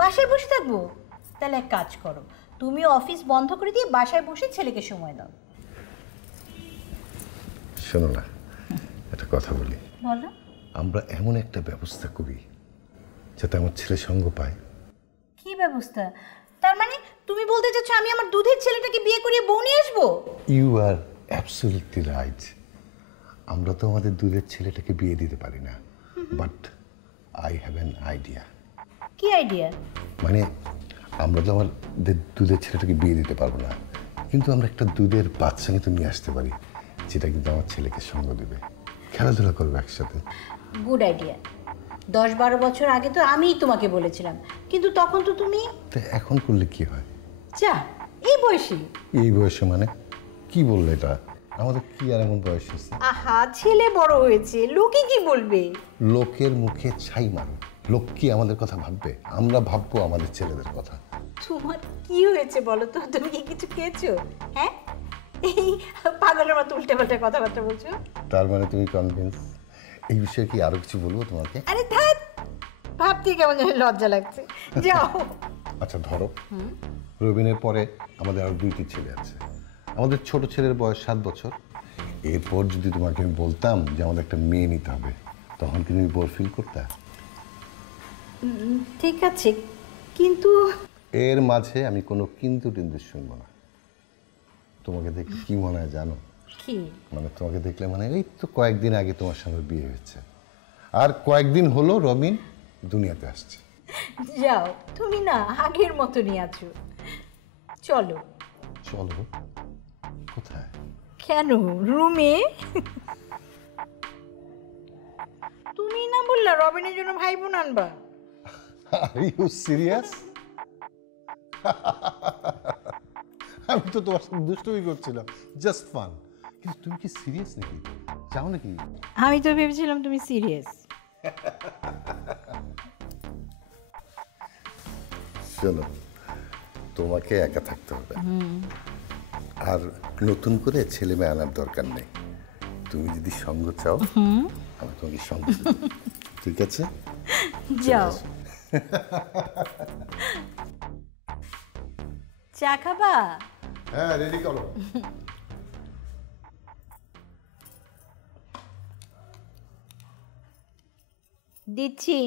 বাসায় বসে থাকবো? তাহলে এক কাজ করো, তুমি অফিস বন্ধ করে দিয়ে বাসায় বসে ছেলেকে সময় দাও। শোনো না, একটা কথা বলি। বলো। আমরা এমন একটা ব্যবস্থা করি যাতে আমার ছেলে সঙ্গ পায়। কি ব্যবস্থা? তার মানে তুমি বলতে চাচ্ছ আমি আমার দুধের ছেলেটাকে বিয়ে করিয়ে বউ নিয়ে আসবো? You are absolutely right. আমরা তো আমাদের দুধের ছেলেটাকে বিয়ে দিতে পারি না, but I have an idea. কি আইডিয়া? মানে আমরা তো আমাদের দুধের ছেলেটাকে বিয়ে দিতে পারবো না, কিন্তু আমরা একটা দুধের বাচ্চা কিন্তু নিয়ে আসতে পারি, যেটা কিন্তু আমার ছেলেকে সঙ্গ দেবে, খেলাধুলা করবে একসাথে। Good idea. 10-12 বছর আগে তো আমিই তোমাকে বলেছিলাম, কিন্তু তখন তো তুমি। তো এখন করলে কি হয়? যা, এই বয়সে? এই বয়সে মানে কি বললে এটা? আমাদের কি আর এমন বয়স হয়েছে? আহা, ছেলে বড় হয়েছে, লোকে কি বলবে? লোকের মুখে ছাই মারো, লোক কি আমাদের কথা ভাববে? আমরা ভাববো আমাদের ছেলেদের কথা। তোমার কি হয়েছে বলো তো? তুমি কি কিছু খেয়েছো? হ্যাঁ, এই পাগলের মতো উল্টে পাল্টে কথাবার্তা বলছো। তার মানে তুমি কনভিন্স? এই বিষয়ে কি আরো কিছু বলবো তোমাকে? আরে থাক, ভাবতে কেমন যেন লজ্জা লাগছে। যাও। আচ্ছা ধরো, রবিনের পরে আমাদের আরো 2টি ছেলে আছে। আমাদের ছোট ছেলের বয়স 7 বছর। এরপর যদি তোমাকে আমি বলতাম যে আমাদের একটা মেয়ে নিতে হবে, তখন কি তুমি বোর ফিল করতে? ঠিক আছে, কিন্তু এর মাঝে আমি কোনো কিন্তু টিন্তু শুনবো না। তোমাকে দেখে কি মনে হয় জানো? কি? মানে তোমাকে দেখলে মানে এই তো কয়েকদিন আগে তোমার সঙ্গে বিয়ে হয়েছে, আর কয়েকদিন হলো রবিন দুনিয়াতে আসছে। যাও, তুমি না আগের মতনই আছো। চলো। চলো? কোথায়? কেন, রুমে। তুমি না বললা রবিনের জন্য ভাই বোন আনবা? Are you serious? আমি তো তোমার সাথে দুষ্টুমি করছিলাম, জাস্ট ফান। কিন্তু তুমি কি সিরিয়াস নাকি? চাও নাকি? আমি তো ভেবেছিলাম তুমি সিরিয়াস। শোনো, তোমাকে একা থাকতে হবে, আর নতুন করে ছেলে মেয়ে আনার দরকার নেই। তুমি যদি সঙ্গ চাও, আমি তোমাকে সঙ্গ দেব। ঠিক আছে, যাও। চা খাবা? হ্যাঁ, রেডি করো। দিচ্ছি।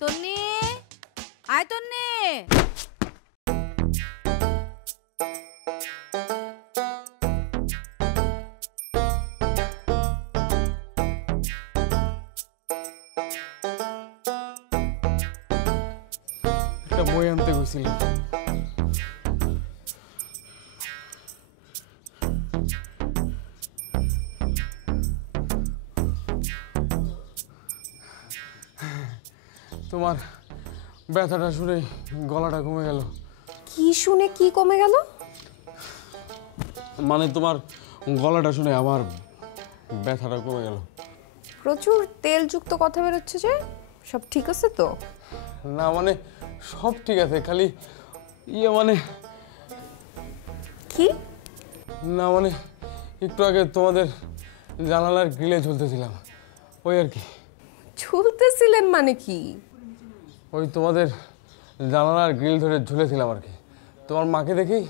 তন্নি, আয় তন্নি। একটা বই আনতে গেছিলাম। তোমার ব্যথাটা শুনে গলাটা কমে গেল। কি শুনে কি কমে গেল? মানে তোমার গলাটা শুনে আমার ব্যথাটা কমে গেল। প্রচুর তেলযুক্ত কথা বেরোচ্ছে যে, সব ঠিক আছে তো? না মানে সব ঠিক আছে, খালি মানে কি? না মানে একটু আগে তোমাদের জানালার গ্রিলে ঝুলতেছিলাম, ওই আর কি। ঝুলতেছিলেন মানে কি? ওই তোমাদের জানালার গ্রিল ধরে ঝুলেছিলাম আর কি। তোমার মাকে দেখি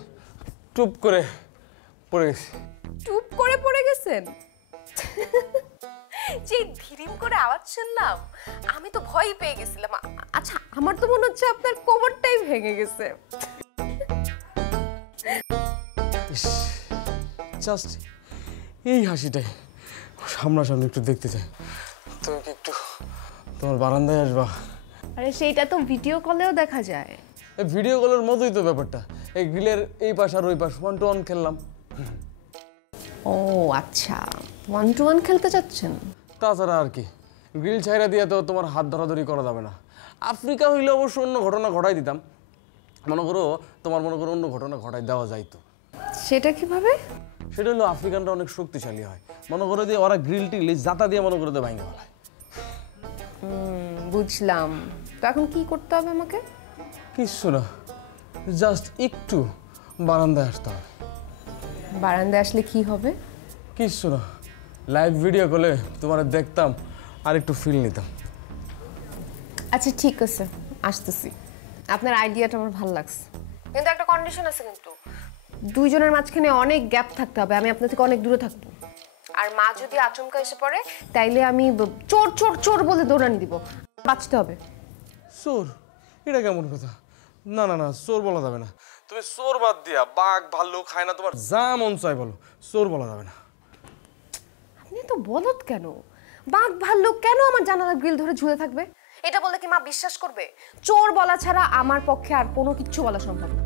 টুপ করে পড়ে গেছি। টুপ করে পড়ে গেছেন? যে ধীরিম করে আওয়াজ শুনলাম আমি তো ভয় পেয়ে গেছিলাম। আচ্ছা, আমার তো মনে হচ্ছে আপনার কোমরটাই ভেঙে গেছে। জাস্ট এই হাসিটাই সামনাসামনি একটু দেখতে চাই। তুমি কি একটু তোমার বারান্দায় আসবা? আরে সেইটা তো ভিডিও কলেও দেখা যায়। এই ভিডিও কলের মতোই তো ব্যাপারটা। এই গ্রিলের এই পাশ আর ওই পাশ 1 to 1 খেললাম। ও আচ্ছা, 1 to 1 খেলতে চাচ্ছেন? তাছাড়া আর কি, গ্রিল ছাইরা দিয়ে তো তোমার হাত ধরাধরি করা যাবে না। আফ্রিকা হইলে অবশ্য অন্য ঘটনা ঘটাই দিতাম। মনে করো অন্য ঘটনা ঘটাই দেওয়া যাইতো। সেটা কিভাবে? সেটা হলো আফ্রিকানরা অনেক শক্তিশালী হয়। মনে করো যে ওরা গ্রিল টিল জাতা দিয়ে মনে করে ভাঙে ফেলায়। বুঝলাম। তো এখন কি করতে হবে আমাকে? কিচ্ছু না, জাস্ট একটু বারান্দায় আসতে হবে। বারান্দায় আসলে কি হবে? কিচ্ছু না, লাইভ ভিডিও কলে তোমার দেখতাম আর একটু ফিল নিতাম। আচ্ছা ঠিক আছে, আসতেছি। আপনার আইডিয়াটা আমার ভালো লাগছে, কিন্তু একটা কন্ডিশন আছে। কিন্তু দুইজনের মাঝখানে অনেক গ্যাপ থাকতে হবে। আমি আপনার থেকে অনেক দূরে থাকবো। আর মা যদি আচমকা এসে পড়ে তাইলে আমি চোর চোর চোর বলে দৌড়ানি দিব। বাঁচতে হবে। চোর? এটা কেমন কথা? না না না, চোর বলা যাবে না। তুমি চোর বাদ দিয়া বাঘ ভাল্লুক খায় না, তোমার যা মন চাই বলো, চোর বলা যাবে না। আপনি তো বলদ কেন? বাঘ ভাল্লুক কেন আমার জানালার গ্রিল ধরে ঝুলে থাকবে? এটা বললে কি মা বিশ্বাস করবে? চোর বলা ছাড়া আমার পক্ষে আর কোনো কিচ্ছু বলা সম্ভব না।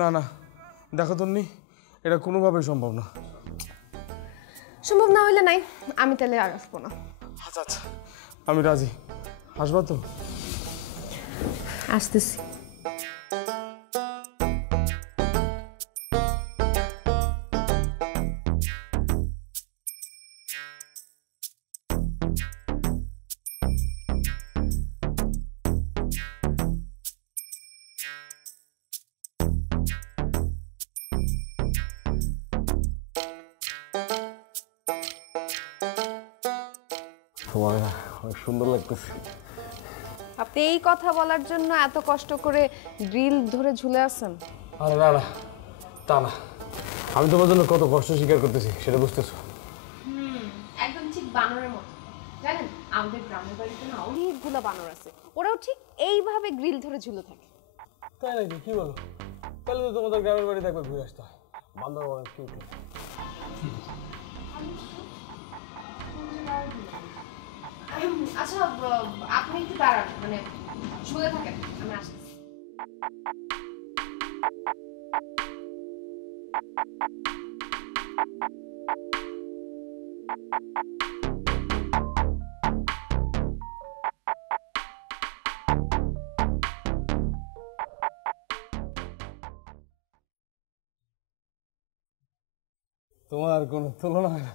না না, দেখো তন্নি, এটা কোনোভাবেই সম্ভব না। সম্ভব না হইলে নাই, আমি তাহলে আর আসবো না। আচ্ছা আচ্ছা, আমি রাজি। আসবা তো? আসতেছি। তোমার অনেক সুন্দর লাগতেছে। আপনি এই কথা বলার জন্য এত কষ্ট করে গ্রিল ধরে ঝুলে আছেন? আরে না না, তা না, আমি তোমার জন্য কত কষ্ট স্বীকার করতেছি সেটা বুঝতেছো? একদম ঠিক বানরের মতো। জানেন, আমাদের গ্রামের বাড়িতে না অনেকগুলো বানর আছে, ওরাও ঠিক এইভাবে গ্রিল ধরে ঝুলে থাকে। তাই নাকি? কি বলো? তাহলে তো তোমাদের গ্রামের বাড়িতে একবার ঘুরে আসতে হয়। বান্দর অনেক কিউট। আচ্ছা, আপনি একটু দাঁড়ান, মানে শুয়ে থাকেন, আমি আসছি। তোমার কোনো তুলনা হয় না।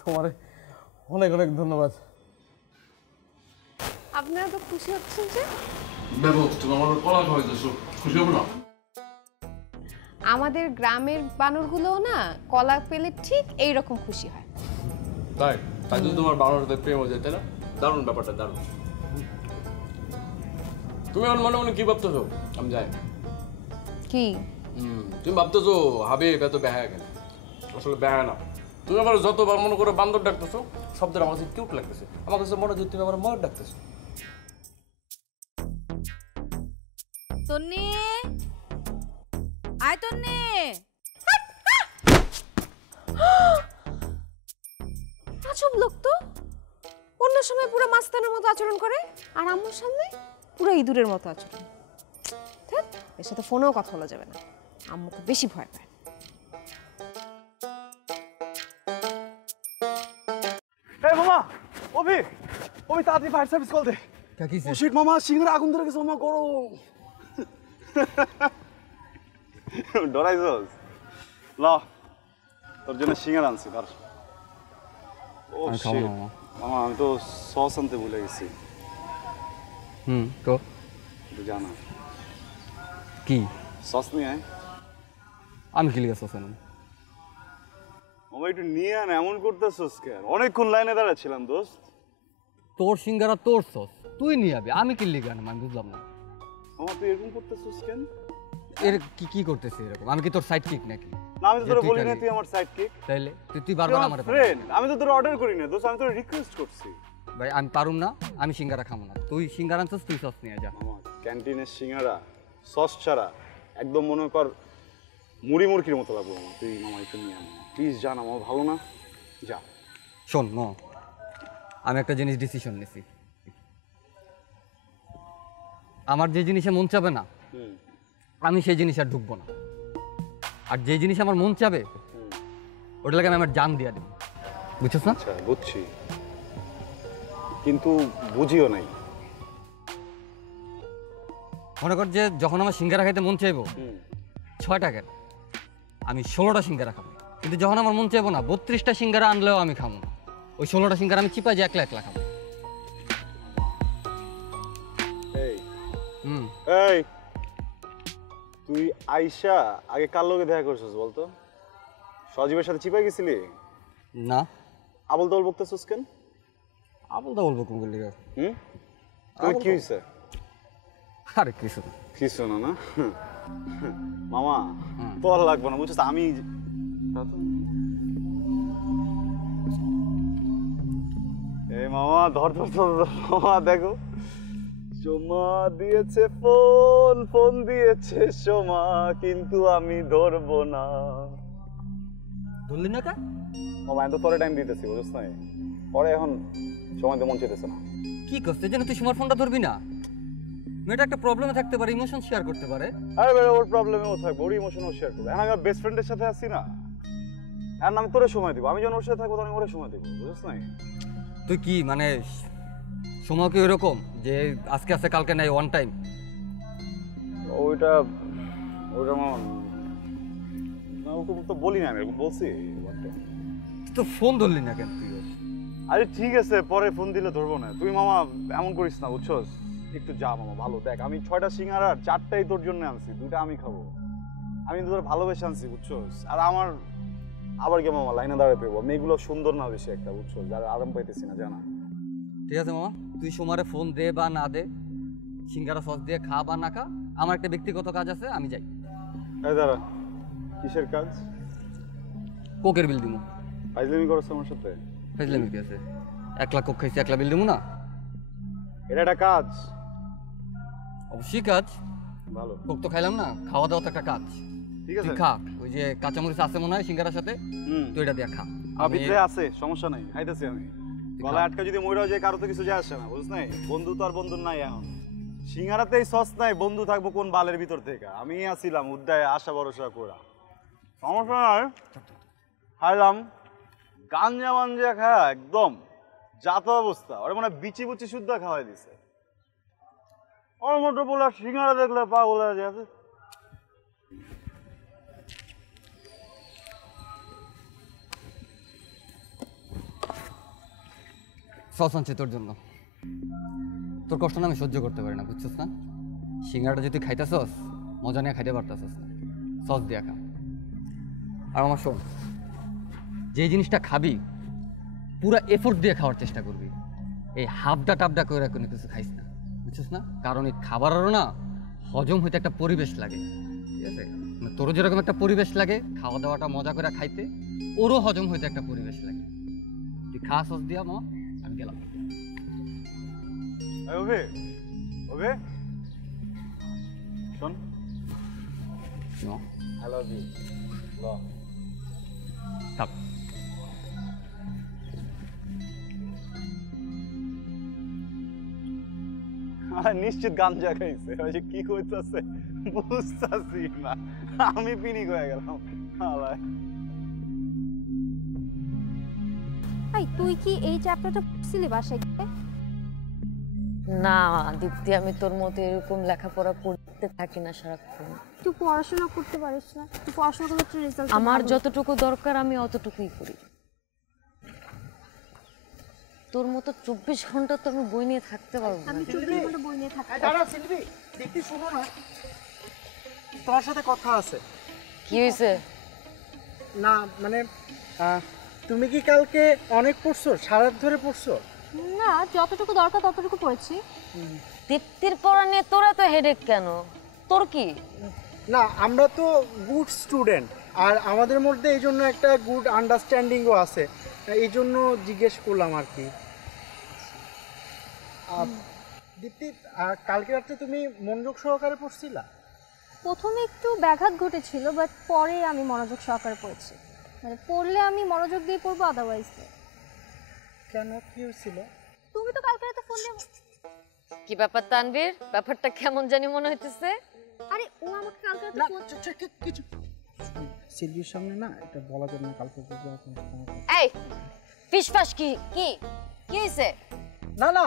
তোমার অনেক অনেক ধন্যবাদ। আপনারা তো খুশি হচ্ছেন যে? আমাদের গ্রামের বানরগুলোও না কলা পেলে ঠিক এইরকম খুশি হয়। তাই তাই তো তোমার বানরের সাথে প্রেম হয়ে যায়, তাই না? দারুণ ব্যাপারটা, দারুণ। তুমি আমার মনে মনে কি ভাবতেছো? আমি যাই। কি তুমি ভাবতেছো হাবিব এত বেহায়া কেন? আসলে বেহায়া না, তুমি আবার যতবার মনে করে বান্দর ডাকতেছো, শব্দটা আমার কাছে কিউট লাগতেছে। আমার কাছে মনে হচ্ছে তুমি আমার ময়ূর ডাকতেছো। তন্নি, আয় তন্নি। আজব লোক তো, অন্য সময় পুরো মাস্তানের মতো আচরণ করে, আর আম্মুর সামনে পুরো ইঁদুরের মতো আচরণ। ধ্যাৎ, এর সাথে ফোনেও কথা বলা যাবে না, আম্মুকে বেশি ভয় পায়। ওবে ওবে তাড়াতাড়ি ফায়ার সার্ভিস কল দে। কি ও শিট মামা, সিংহের আগুন ধরে গেছে মামা, গরম। ডরাইছস? ল তোর জন্য সিঙ্গার আনছি ধর। ও শিট মামা, আমি তো সস আনতে ভুলে গেছি। তো তুই জানা কি সস নিয়ে আয়। আমি কি লিখে সস আনুন? মামা একটু নিয়ে আন, এমন করতেছস কেন? অনেকক্ষণ লাইনে দাঁড়াচ্ছিলাম দোস্ত। তোর সিঙ্গারা তোর সস, তুই নিয়ে যাবি, আমি কি লিখে আনবো? আমি বুঝলাম না মামা তুই এরকম করতেছস কেন? এর কি কি করতেছিস এরকম? আমি কি তোর সাইড কিক নাকি? না আমি তো তোরে বলি না তুই আমার সাইড কিক। তাইলে তুই বারবার আমার ফ্রেন্ড, আমি তো তোরে অর্ডার করি না দোস্ত, আমি তোরে রিকোয়েস্ট করছি। ভাই আমি পারুম না, আমি সিঙ্গারা খাবো না। তুই সিঙ্গারা আনছিস, তুই সস নিয়ে যা। মামা ক্যান্টিনের সিঙ্গারা সস ছাড়া একদম মনে কর মুড়ি মুড়কির মতো লাগবে মামা। তুই মামা একটু নিয়ে আন প্লিজ, যা না মামা, ভালো না, যা। শোন আমি একটা জিনিস ডিসিশন নিছি, আমার যে জিনিসে মন চাবে না আমি সেই জিনিস আর ঢুকবো না, আর যে জিনিস আমার মন চাবে ওটা লাগে আমি আমার জান দিয়ে দেবো, বুঝছিস না? আচ্ছা বুঝছি, কিন্তু বুঝিও নাই। মনে কর যে যখন আমার সিঙ্গারা খাইতে মন চাইবো 6 টাকার আমি 16টা সিঙ্গারা খাবো, কিন্তু যখন আমার মন চাইবো না 32টা সিঙ্গারা আনলেও আমি খাবো না, ওই 16টা সিঙ্গারা আমি চিপা যে একলা একলা খাবো। এই তুই আইসা আগে কার লগে দেখা করছিস বলতো? সজীবের সাথে চিপাই গেছিলি? না। আবল তাবল বকতেছিস কেন? আবল তাবল বকুম বললি? তুই কি হইছে? আরে কিছু না না মামা, তোর লাগবে না বুঝছিস, আমি এই মামা ধর ধর ধর মামা, দেখো সোমা দিয়েছে ফোন দিয়েছে সোমা, কিন্তু আমি ধরবো না। ধরলি না কা? মামা আমি তো তোরে টাইম দিতেছি, বুঝছিস না? পরে এখন সময় তো মন চাইতেছে না। কি করছিস যেন তুই তোমার ফোনটা ধরবি না? মেয়েটা একটা প্রবলেমে থাকতে পারে, ইমোশন শেয়ার করতে পারে। আরে বেটা, ওর প্রবলেমেও থাকবে, ওর ইমোশনও শেয়ার করবে। এখন আমি আমার বেস্ট ফ্রেন্ডের সাথে আছি না, এখন আমি তোরে সময় দিব। আমি যখন ওর সাথে থাকবো তখন আমি ওরে সময় দিব, বুঝছিস না? তুই কি মানে সময় কি এরকম যে আজকে আছে কালকে নাই, ওয়ান টাইম? ওইটা আমার না, ওকে তো বলি না, আমি এরকম বলছি। তো ফোন ধরলি না কেন তুই? আরে ঠিক আছে, পরে ফোন দিলে ধরবো না। তুই মামা এমন করিস না, বুঝছস? একটু যা মামা, ভালো দেখ, আমি 6টা সিঙ্গারা আর 4টাই তোর জন্য আনছি, 2টা আমি খাবো। আমি তোর ভালোবেসে আনছি, বুঝছস? আর আমার আবার কি মামা লাইনে দাঁড়ায় পেবো? মেয়েগুলো সুন্দর না বেশি একটা, বুঝছস? যারা আরাম পাইতেছি না, জানা। ঠিক আছে মামা, তুই সোমারে ফোন দে বা না দে, সিঙ্গারা সস দিয়ে খা বা না খা, আমার একটা ব্যক্তিগত কাজ আছে, আমি যাই। এই দাঁড়া, কিসের কাজ? কোকের বিল দিমু। ফাইজলামি করছ আমার সাথে? ফাইজলামি কি আছে? 1 লাখ কোক খাইছি, 1 লাখ বিল দিমু না? এটা একটা কাজ। অবশ্যই কাজ। ভালো। কোক তো খাইলাম না, খাওয়া দাওয়া তো একটা কাজ। ঠিক আছে, তুই খা। ওই যে কাঁচামরিচ আছে মনে হয় সিঙ্গারার সাথে, তুই এটা দিয়ে খা। ভিতরে আছে, সমস্যা নাই, খাইতেছি আমি। গলায় আটকা যদি মইরাও যায়, কারো তো কিছু যায় আসে না, বুঝছ নাই? বন্ধু তো আর বন্ধু নাই এখন। সিঙ্গারাতেই সস নাই, বন্ধু থাকবো কোন বালের ভিতর থেকে? আমি আসিলাম উদ্যায় আশা ভরসা করা, সমস্যা নাই। খাইলাম গাঞ্জা মাঞ্জা খায়া একদম জাত অবস্থা। ওরা মানে বিচি বুচি শুদ্ধ খাওয়াই দিছে। ওর মতো বলে সিঙ্গারা দেখলে পাগল হয়ে যাচ্ছে। সস আনছি তোর জন্য, তোর কষ্ট না আমি সহ্য করতে পারি না, বুঝছিস না? সিঙ্গারাটা যদি খাইতেছস মজা নিয়ে খাইতে পারতেছস না, সস দিয়া খা। আর আমার শোন, যে জিনিসটা খাবি পুরা এফোর্ট দিয়ে খাওয়ার চেষ্টা করবি, এই হাবডা টাবডা করে কোনো কিছু খাইস না, বুঝছিস না? কারণ এই খাবারেরও না হজম হইতে একটা পরিবেশ লাগে, ঠিক আছে? মানে তোরও যেরকম একটা পরিবেশ লাগে খাওয়া দাওয়াটা মজা করে খাইতে, ওরও হজম হইতে একটা পরিবেশ লাগে। তুই খা সস দিয়া মা, আমি গেলাম। ওবে ওবে শোন, আই লাভ ইউ। থাক। নিশ্চিত গাঞ্জা খাইছে, ওই যে কি কইতাছে বুঝতাছি না, আমি পিনিক হয়ে গেলাম। এই তুই কি এই চ্যাপ্টারটা পড়ছিলি বাসায় গিয়ে? না দীপ্তি, আমি তোর মতো এরকম লেখাপড়া করতে থাকি না সারাক্ষণ। তুই পড়াশোনা করতে পারিস না? তুই পড়াশোনা করলে তোর রেজাল্ট আমার যতটুকু দরকার আমি অতটুকুই করি। তোর মতো 24 ঘন্টা তো আমি বই নিয়ে থাকতে পারবো না। আমি 24 ঘন্টা বই নিয়ে থাকতে দাঁড়া সিলভি, দেখি শোনো না, তোমার সাথে কথা আছে। কি হয়েছে? না মানে তুমি কি কালকে অনেক পড়ছো, সারা রাত ধরে পড়ছো? না, যতটুকু দরকার ততটুকু পড়েছি। দীপ্তির পড়া নিয়ে তোর এত হেডেক কেন? তোর কি? না, আমরা তো গুড স্টুডেন্ট, আর আমাদের মধ্যে এই জন্য একটা গুড আন্ডারস্ট্যান্ডিংও আছে, এই জন্য জিজ্ঞেস করলাম আর কি। দীপ্তি, কালকে রাত্রে তুমি মনোযোগ সহকারে পড়ছিলা? প্রথমে একটু ব্যাঘাত ঘটেছিল, বাট পরে আমি মনোযোগ সহকারে পড়েছি। মানে পড়লে আমি মনোযোগ দিয়ে পড়বো, আদারওয়াইজ কেন, কি হয়েছিল? তুমি তো কালকে রাতে ফোন দিয়ে। কি ব্যাপার তানভীর? ব্যাপারটা কেমন জানি মনে হইতেছে। আরে ও আমাকে কালকে রাতে ফোন কিছু সিলভির সামনে না এটা বলা যাবে না কালকে। এই ফিসফাস কি কি কি হইছে? না না,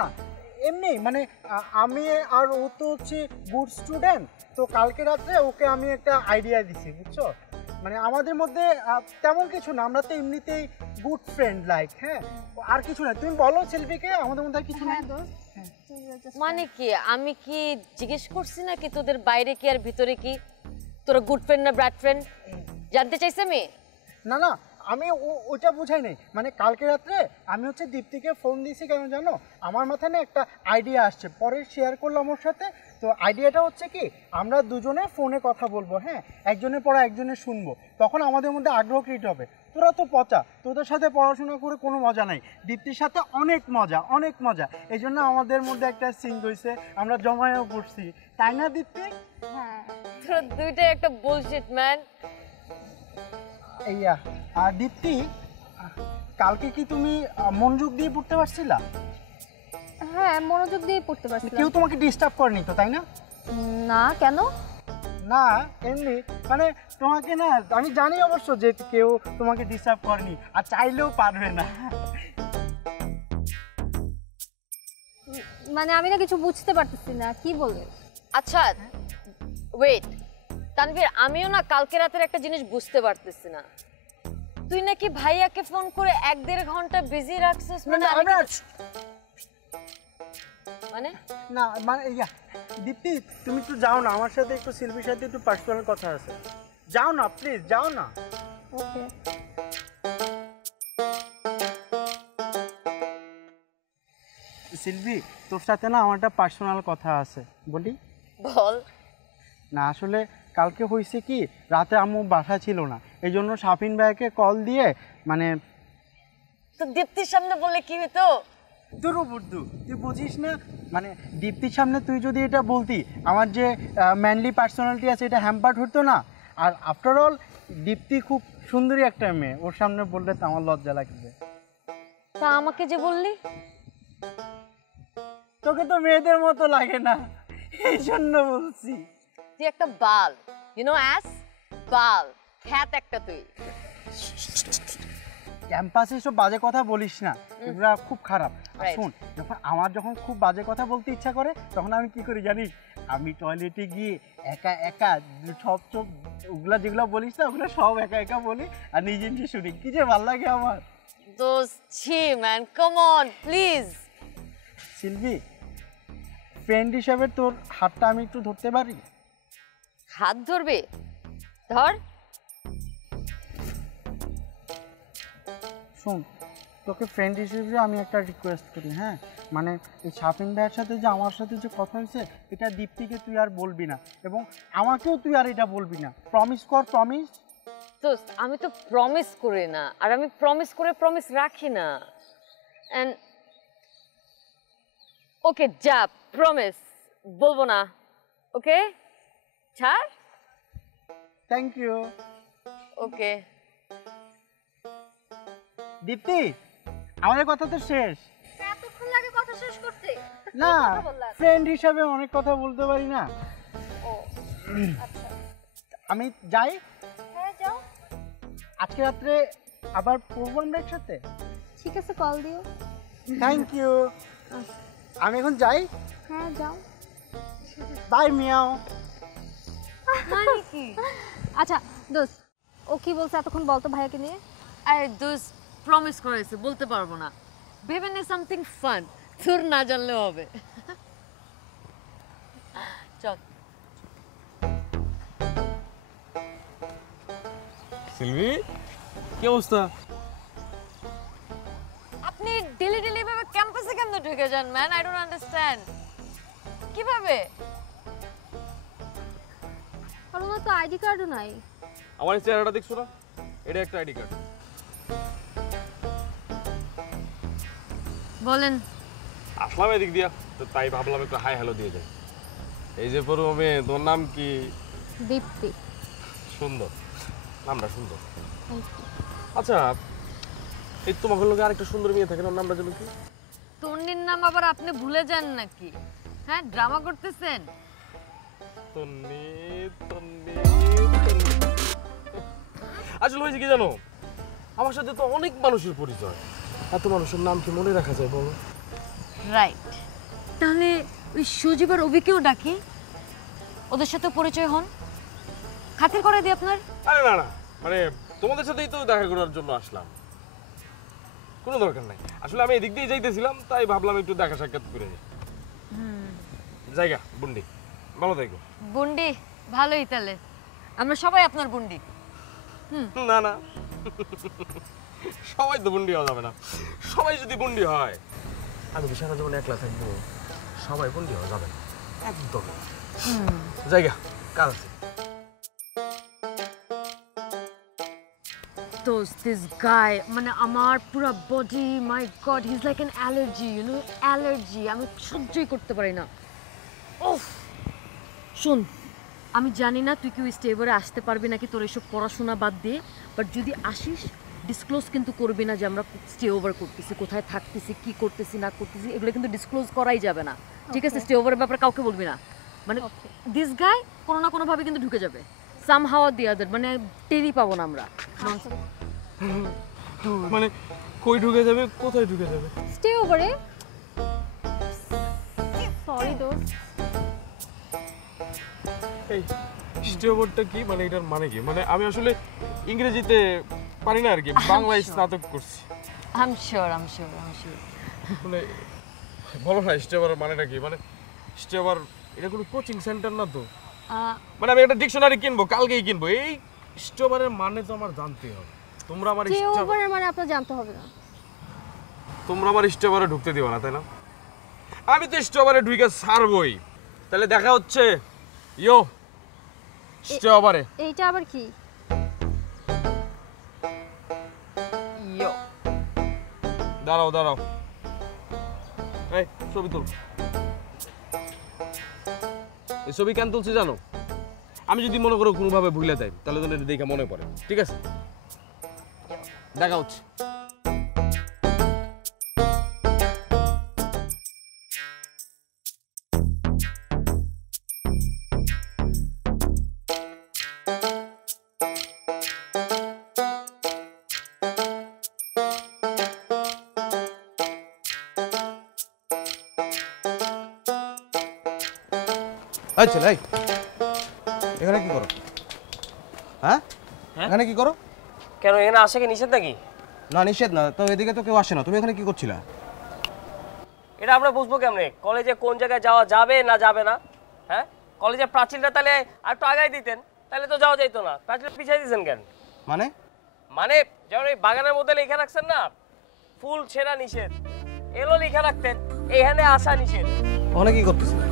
এমনি মানে আমি আর ও তো হচ্ছে গুড স্টুডেন্ট, তো কালকে রাত্রে ওকে আমি একটা আইডিয়া দিছি, বুঝছো? মানে আমাদের মধ্যে তেমন কিছু না, আমরা তো এমনিতেই গুড ফ্রেন্ড লাইক। হ্যাঁ, আর কিছু না। তুমি বলো সেলফিকে, আমাদের মধ্যে আর কিছু নাই। মানে কি, আমি কি জিজ্ঞেস করছি নাকি তোদের বাইরে কি আর ভিতরে কি? তোরা গুড ফ্রেন্ড না ব্যাড ফ্রেন্ড জানতে চাইছে আমি? না না, আমি ওটা বুঝাই নাই। মানে কালকে রাত্রে আমি হচ্ছে দীপ্তিকে ফোন দিয়েছি, কেন জানো? আমার মাথায় না একটা আইডিয়া আসছে, পরে শেয়ার করলাম ওর সাথে। তো আইডিয়াটা হচ্ছে কি, আমরা দুজনে ফোনে কথা বলবো, হ্যাঁ, একজনের পর একজনের শুনবো, তখন আমাদের মধ্যে আগ্রহ ক্রিয়েট হবে। তোরা তো পচা, তোদের সাথে পড়াশোনা করে কোনো মজা নাই, দীপ্তির সাথে অনেক মজা, অনেক মজা। এই জন্য আমাদের মধ্যে একটা সিঙ্ক হয়েছে, আমরা জমায়েও পড়ছি, তাই না দীপ্তি? হ্যাঁ, তোরা দুইটাই একটা বুলশিট ম্যান। এইয়া, আর দীপ্তি, কালকে কি তুমি মনোযোগ দিয়ে পড়তে পারছিলা? হ্যাঁ, মনোযোগ দিয়ে পড়তে পারছি। কেউ তোমাকে ডিস্টার্ব করেনি তো, তাই না? না, কেন? না এমনি মানে তোমাকে না, আমি জানি অবশ্য যে কেউ তোমাকে ডিস্টার্ব করেনি, আর চাইলেও পারবে না। মানে আমি না কিছু বুঝতে পারতেছি না, কি বলবে? আচ্ছা ওয়েট তানভীর, আমিও না কালকে রাতের একটা জিনিস বুঝতে পারতেছি না। তুই নাকি ভাইয়াকে ফোন করে 1-1.5 ঘন্টা বিজি রাখছিস। মানে না মানে ইয়া দীপ্তি, তুমি একটু যাও না, আমার সাথে একটু সিলভির সাথে একটু পার্সোনাল কথা আছে, যাও না প্লিজ, যাও না। ওকে। সিলভি, তোর সাথে না আমার একটা পার্সোনাল কথা আছে, বলি? বল। না আসলে কালকে হয়েছে কি, রাতে আম্মু বাসা ছিল না, এই জন্য শাফিন ভাইকে কল দিয়ে মানে। তো দীপ্তির সামনে বললে কি হতো? তোর বুদ্ধু, তুই বুঝিস না, মানে দীপ্তির সামনে তুই যদি এটা বলতি, আমার যে ম্যানলি পার্সোনালিটি আছে এটা হ্যাম্পার্ড হতো না। আর আফটার অল দীপ্তি খুব সুন্দরী একটা মেয়ে, ওর সামনে বললে তো আমার লজ্জা লাগবে। তা আমাকে যে বললি? তোকে তো মেয়েদের মতো লাগে না, এই জন্য বলছি। তুই একটা বাল, ইউ নো অ্যাস বাল, খ্যাত একটা তুই। ক্যাম্পাসে এসব বাজে কথা বলিস না, এগুলো খুব খারাপ। আর শোন, যখন খুব বাজে কথা বলতে ইচ্ছা করে, তখন আমি কি করি জানিস? আমি টয়লেটে গিয়ে একা একা সব ওগুলা যেগুলো বলিস না, ওগুলো সব একা একা বলি, আর নিজে নিজে শুনি, কি যে ভালো লাগে আমার। দোস্ত ছি man, come on please. Sylvie, friend হিসাবে তোর হাতটা আমি একটু ধরতে পারি? হাত ধরবে? ধর। শোন, তোকে ফ্রেন্ড হিসেবে আমি একটা রিকোয়েস্ট করি, হ্যাঁ, মানে এই শাফিন ভাইয়ের সাথে যে আমার সাথে যে কথা হয়েছে, এটা দীপ্তিকে তুই আর বলবি না, এবং আমাকেও তুই আর এটা বলবি না, প্রমিস কর, প্রমিস। দোস্ত আমি তো প্রমিস করি না, আর আমি প্রমিস করে প্রমিস রাখি না। এন্ড ওকে যা, প্রমিস বলবো না, ওকে ছাড়। Thank you. ওকে দীপ্তি, আমাদের কথা তো শেষ। এতক্ষণ লাগে কথা শেষ করতে? না, ফ্রেন্ড হিসাবে অনেক কথা বলতে পারি না। ও আচ্ছা, আমি যাই। হ্যাঁ যাও। আজকে রাত্রে আবার পড়বো আমরা একসাথে। ঠিক আছে কল দিও। Thank you. আমি এখন যাই। হ্যাঁ যাও। Bye meow. মানে কি? আচ্ছা দোস্ত, ও কি বলছে এতক্ষণ বলতো ভাইয়াকে নিয়ে? আরে দোস্ত প্রমিস করেছে, বলতে পারবো না। ভেবে নে সামথিং ফান, তোর না জানলেও হবে। চল। সিলভি, কি অবস্থা? আপনি ডেলি ডেলি ভাবে ক্যাম্পাসে কেন ঢুকে যান ম্যান? I don't understand. কিভাবে? আর ওনার তো আইডি কার্ডও নাই। আমার চেহারাটা দেখছো না? এটা একটা আইডি কার্ড। বলেন। আসলাম এদিক দিয়া, তো তাই ভাবলাম একটু হাই হ্যালো দিয়ে যাই। এই যে পড়ো মেয়ে, তোর নাম কি? দীপ্তি। সুন্দর নামটা, সুন্দর। আচ্ছা, এই তোমার লোকে আরেকটা সুন্দর মেয়ে থাকে, ওর নামটা যেন কি? তন্নির নাম আবার আপনি ভুলে যান নাকি? হ্যাঁ, ড্রামা করতেছেন? তন্নি তন্নি তন্নি। আসলে হয়েছে কি জানো, আমার সাথে তো অনেক মানুষের পরিচয়, এত মানুষের নাম কি মনে রাখা যায় বলো? রাইট। তাহলে ওই সজীব আর অভিকেও ডাকি, ওদের সাথে পরিচয় হন, খাতির করে দিই আপনার। আরে না না, মানে তোমাদের সাথেই তো দেখা করার জন্য আসলাম, কোনো দরকার নাই। আসলে আমি এদিক দিয়ে যাইতেছিলাম, তাই ভাবলাম একটু দেখা সাক্ষাৎ করে যাই। জায়গা বুন্ডি, ভালো থাকো। বুন্ডি ভালোই, তাহলে আমরা সবাই আপনার বুন্ডি। না না, সবাই তো বুন্ডি হওয়া যাবে না। সবাই যদি বুন্ডি হয়, আমি কি সারা জীবন একলা থাকবো? সবাই বুন্ডি হওয়া যাবে না, একদম। জায়গা কাজ আছে। Dost, this guy, মানে আমার পুরো body, my God, he is like an allergy, you know, allergy. আমি সহ্যই করতে পারি না। ওফ, শোন, আমি জানি না তুই কি ওই স্টেভারে আসতে পারবি নাকি তোর এসব পড়াশোনা বাদ দিয়ে, বাট যদি আসিস ডিসক্লোজ কিন্তু করবি না যে আমরা স্টে ওভার করতেছি, কোথায় থাকতেছি, কি করতেছি না করতেছি, এগুলো কিন্তু ডিসক্লোজ করাই যাবে না, ঠিক আছে? স্টে ওভারের ব্যাপারে কাউকে বলবি না। মানে দিস গাই কোনো না কোনোভাবে কিন্তু ঢুকে যাবে, সামহাউ অর দি আদার, মানে টেরই পাবো না আমরা। মানে কই ঢুকে যাবে, কোথায় ঢুকে যাবে? স্টে ওভারে। সরি দোস্ত। এই স্টে ওভারটা কি, মানে এটার মানে কি? মানে আমি আসলে ইংরেজিতে পারি না আর কি, বাংলায় স্নাতক করছি। I am sure. মানে বলো না স্টে ওভারের মানেটা কি? মানে স্টে ওভার এটা কোনো কোচিং সেন্টার না তো? মানে আমি একটা ডিকশনারি কিনবো, কালকেই কিনবো। এই স্টে ওভারের মানে তো আমার জানতে হবে। তোমরা আমার স্টে ওভারের মানে আপনার জানতে হবে না। তোমরা আমার স্টে ওভারে ঢুকতে দিও না, তাই না? আমি তো স্টে ওভারে ঢুকে ছাড়বই। তাহলে দেখা হচ্ছে ইয়ো স্টে ওভারে। এইটা আবার কি? ইয়ো। দাঁড়াও দাঁড়াও, এই ছবি তুল। এই ছবি কেন তুলছি জানো? আমি যদি মনে করো কোনোভাবে ভুলে যাই, তাহলে তো এটা দেখে মনে পড়ে, ঠিক আছে? দেখা হচ্ছে। আচ্ছা এই এখানে কি করো? হ্যাঁ, এখানে কি করো? কেন এখানে আসে কি নিষেধ নাকি? না নিষেধ না তো, এদিকে তো কেউ আসে না, তুমি এখানে কি করছিলা? এটা আমরা বুঝবো কেমনে কলেজে কোন জায়গায় যাওয়া যাবে না যাবে না? হ্যাঁ, কলেজের প্রাচীরটা তাহলে আর একটু আগায় দিতেন, তাহলে তো যাওয়া যাইতো না। প্রাচীর পিছিয়ে দিয়েছেন কেন? মানে মানে যেমন এই বাগানের মধ্যে লেখা রাখছেন না ফুল ছেঁড়া নিষেধ, এলো লেখা রাখতেন এখানে আসা নিষেধ। ওখানে কি করতেছিলা?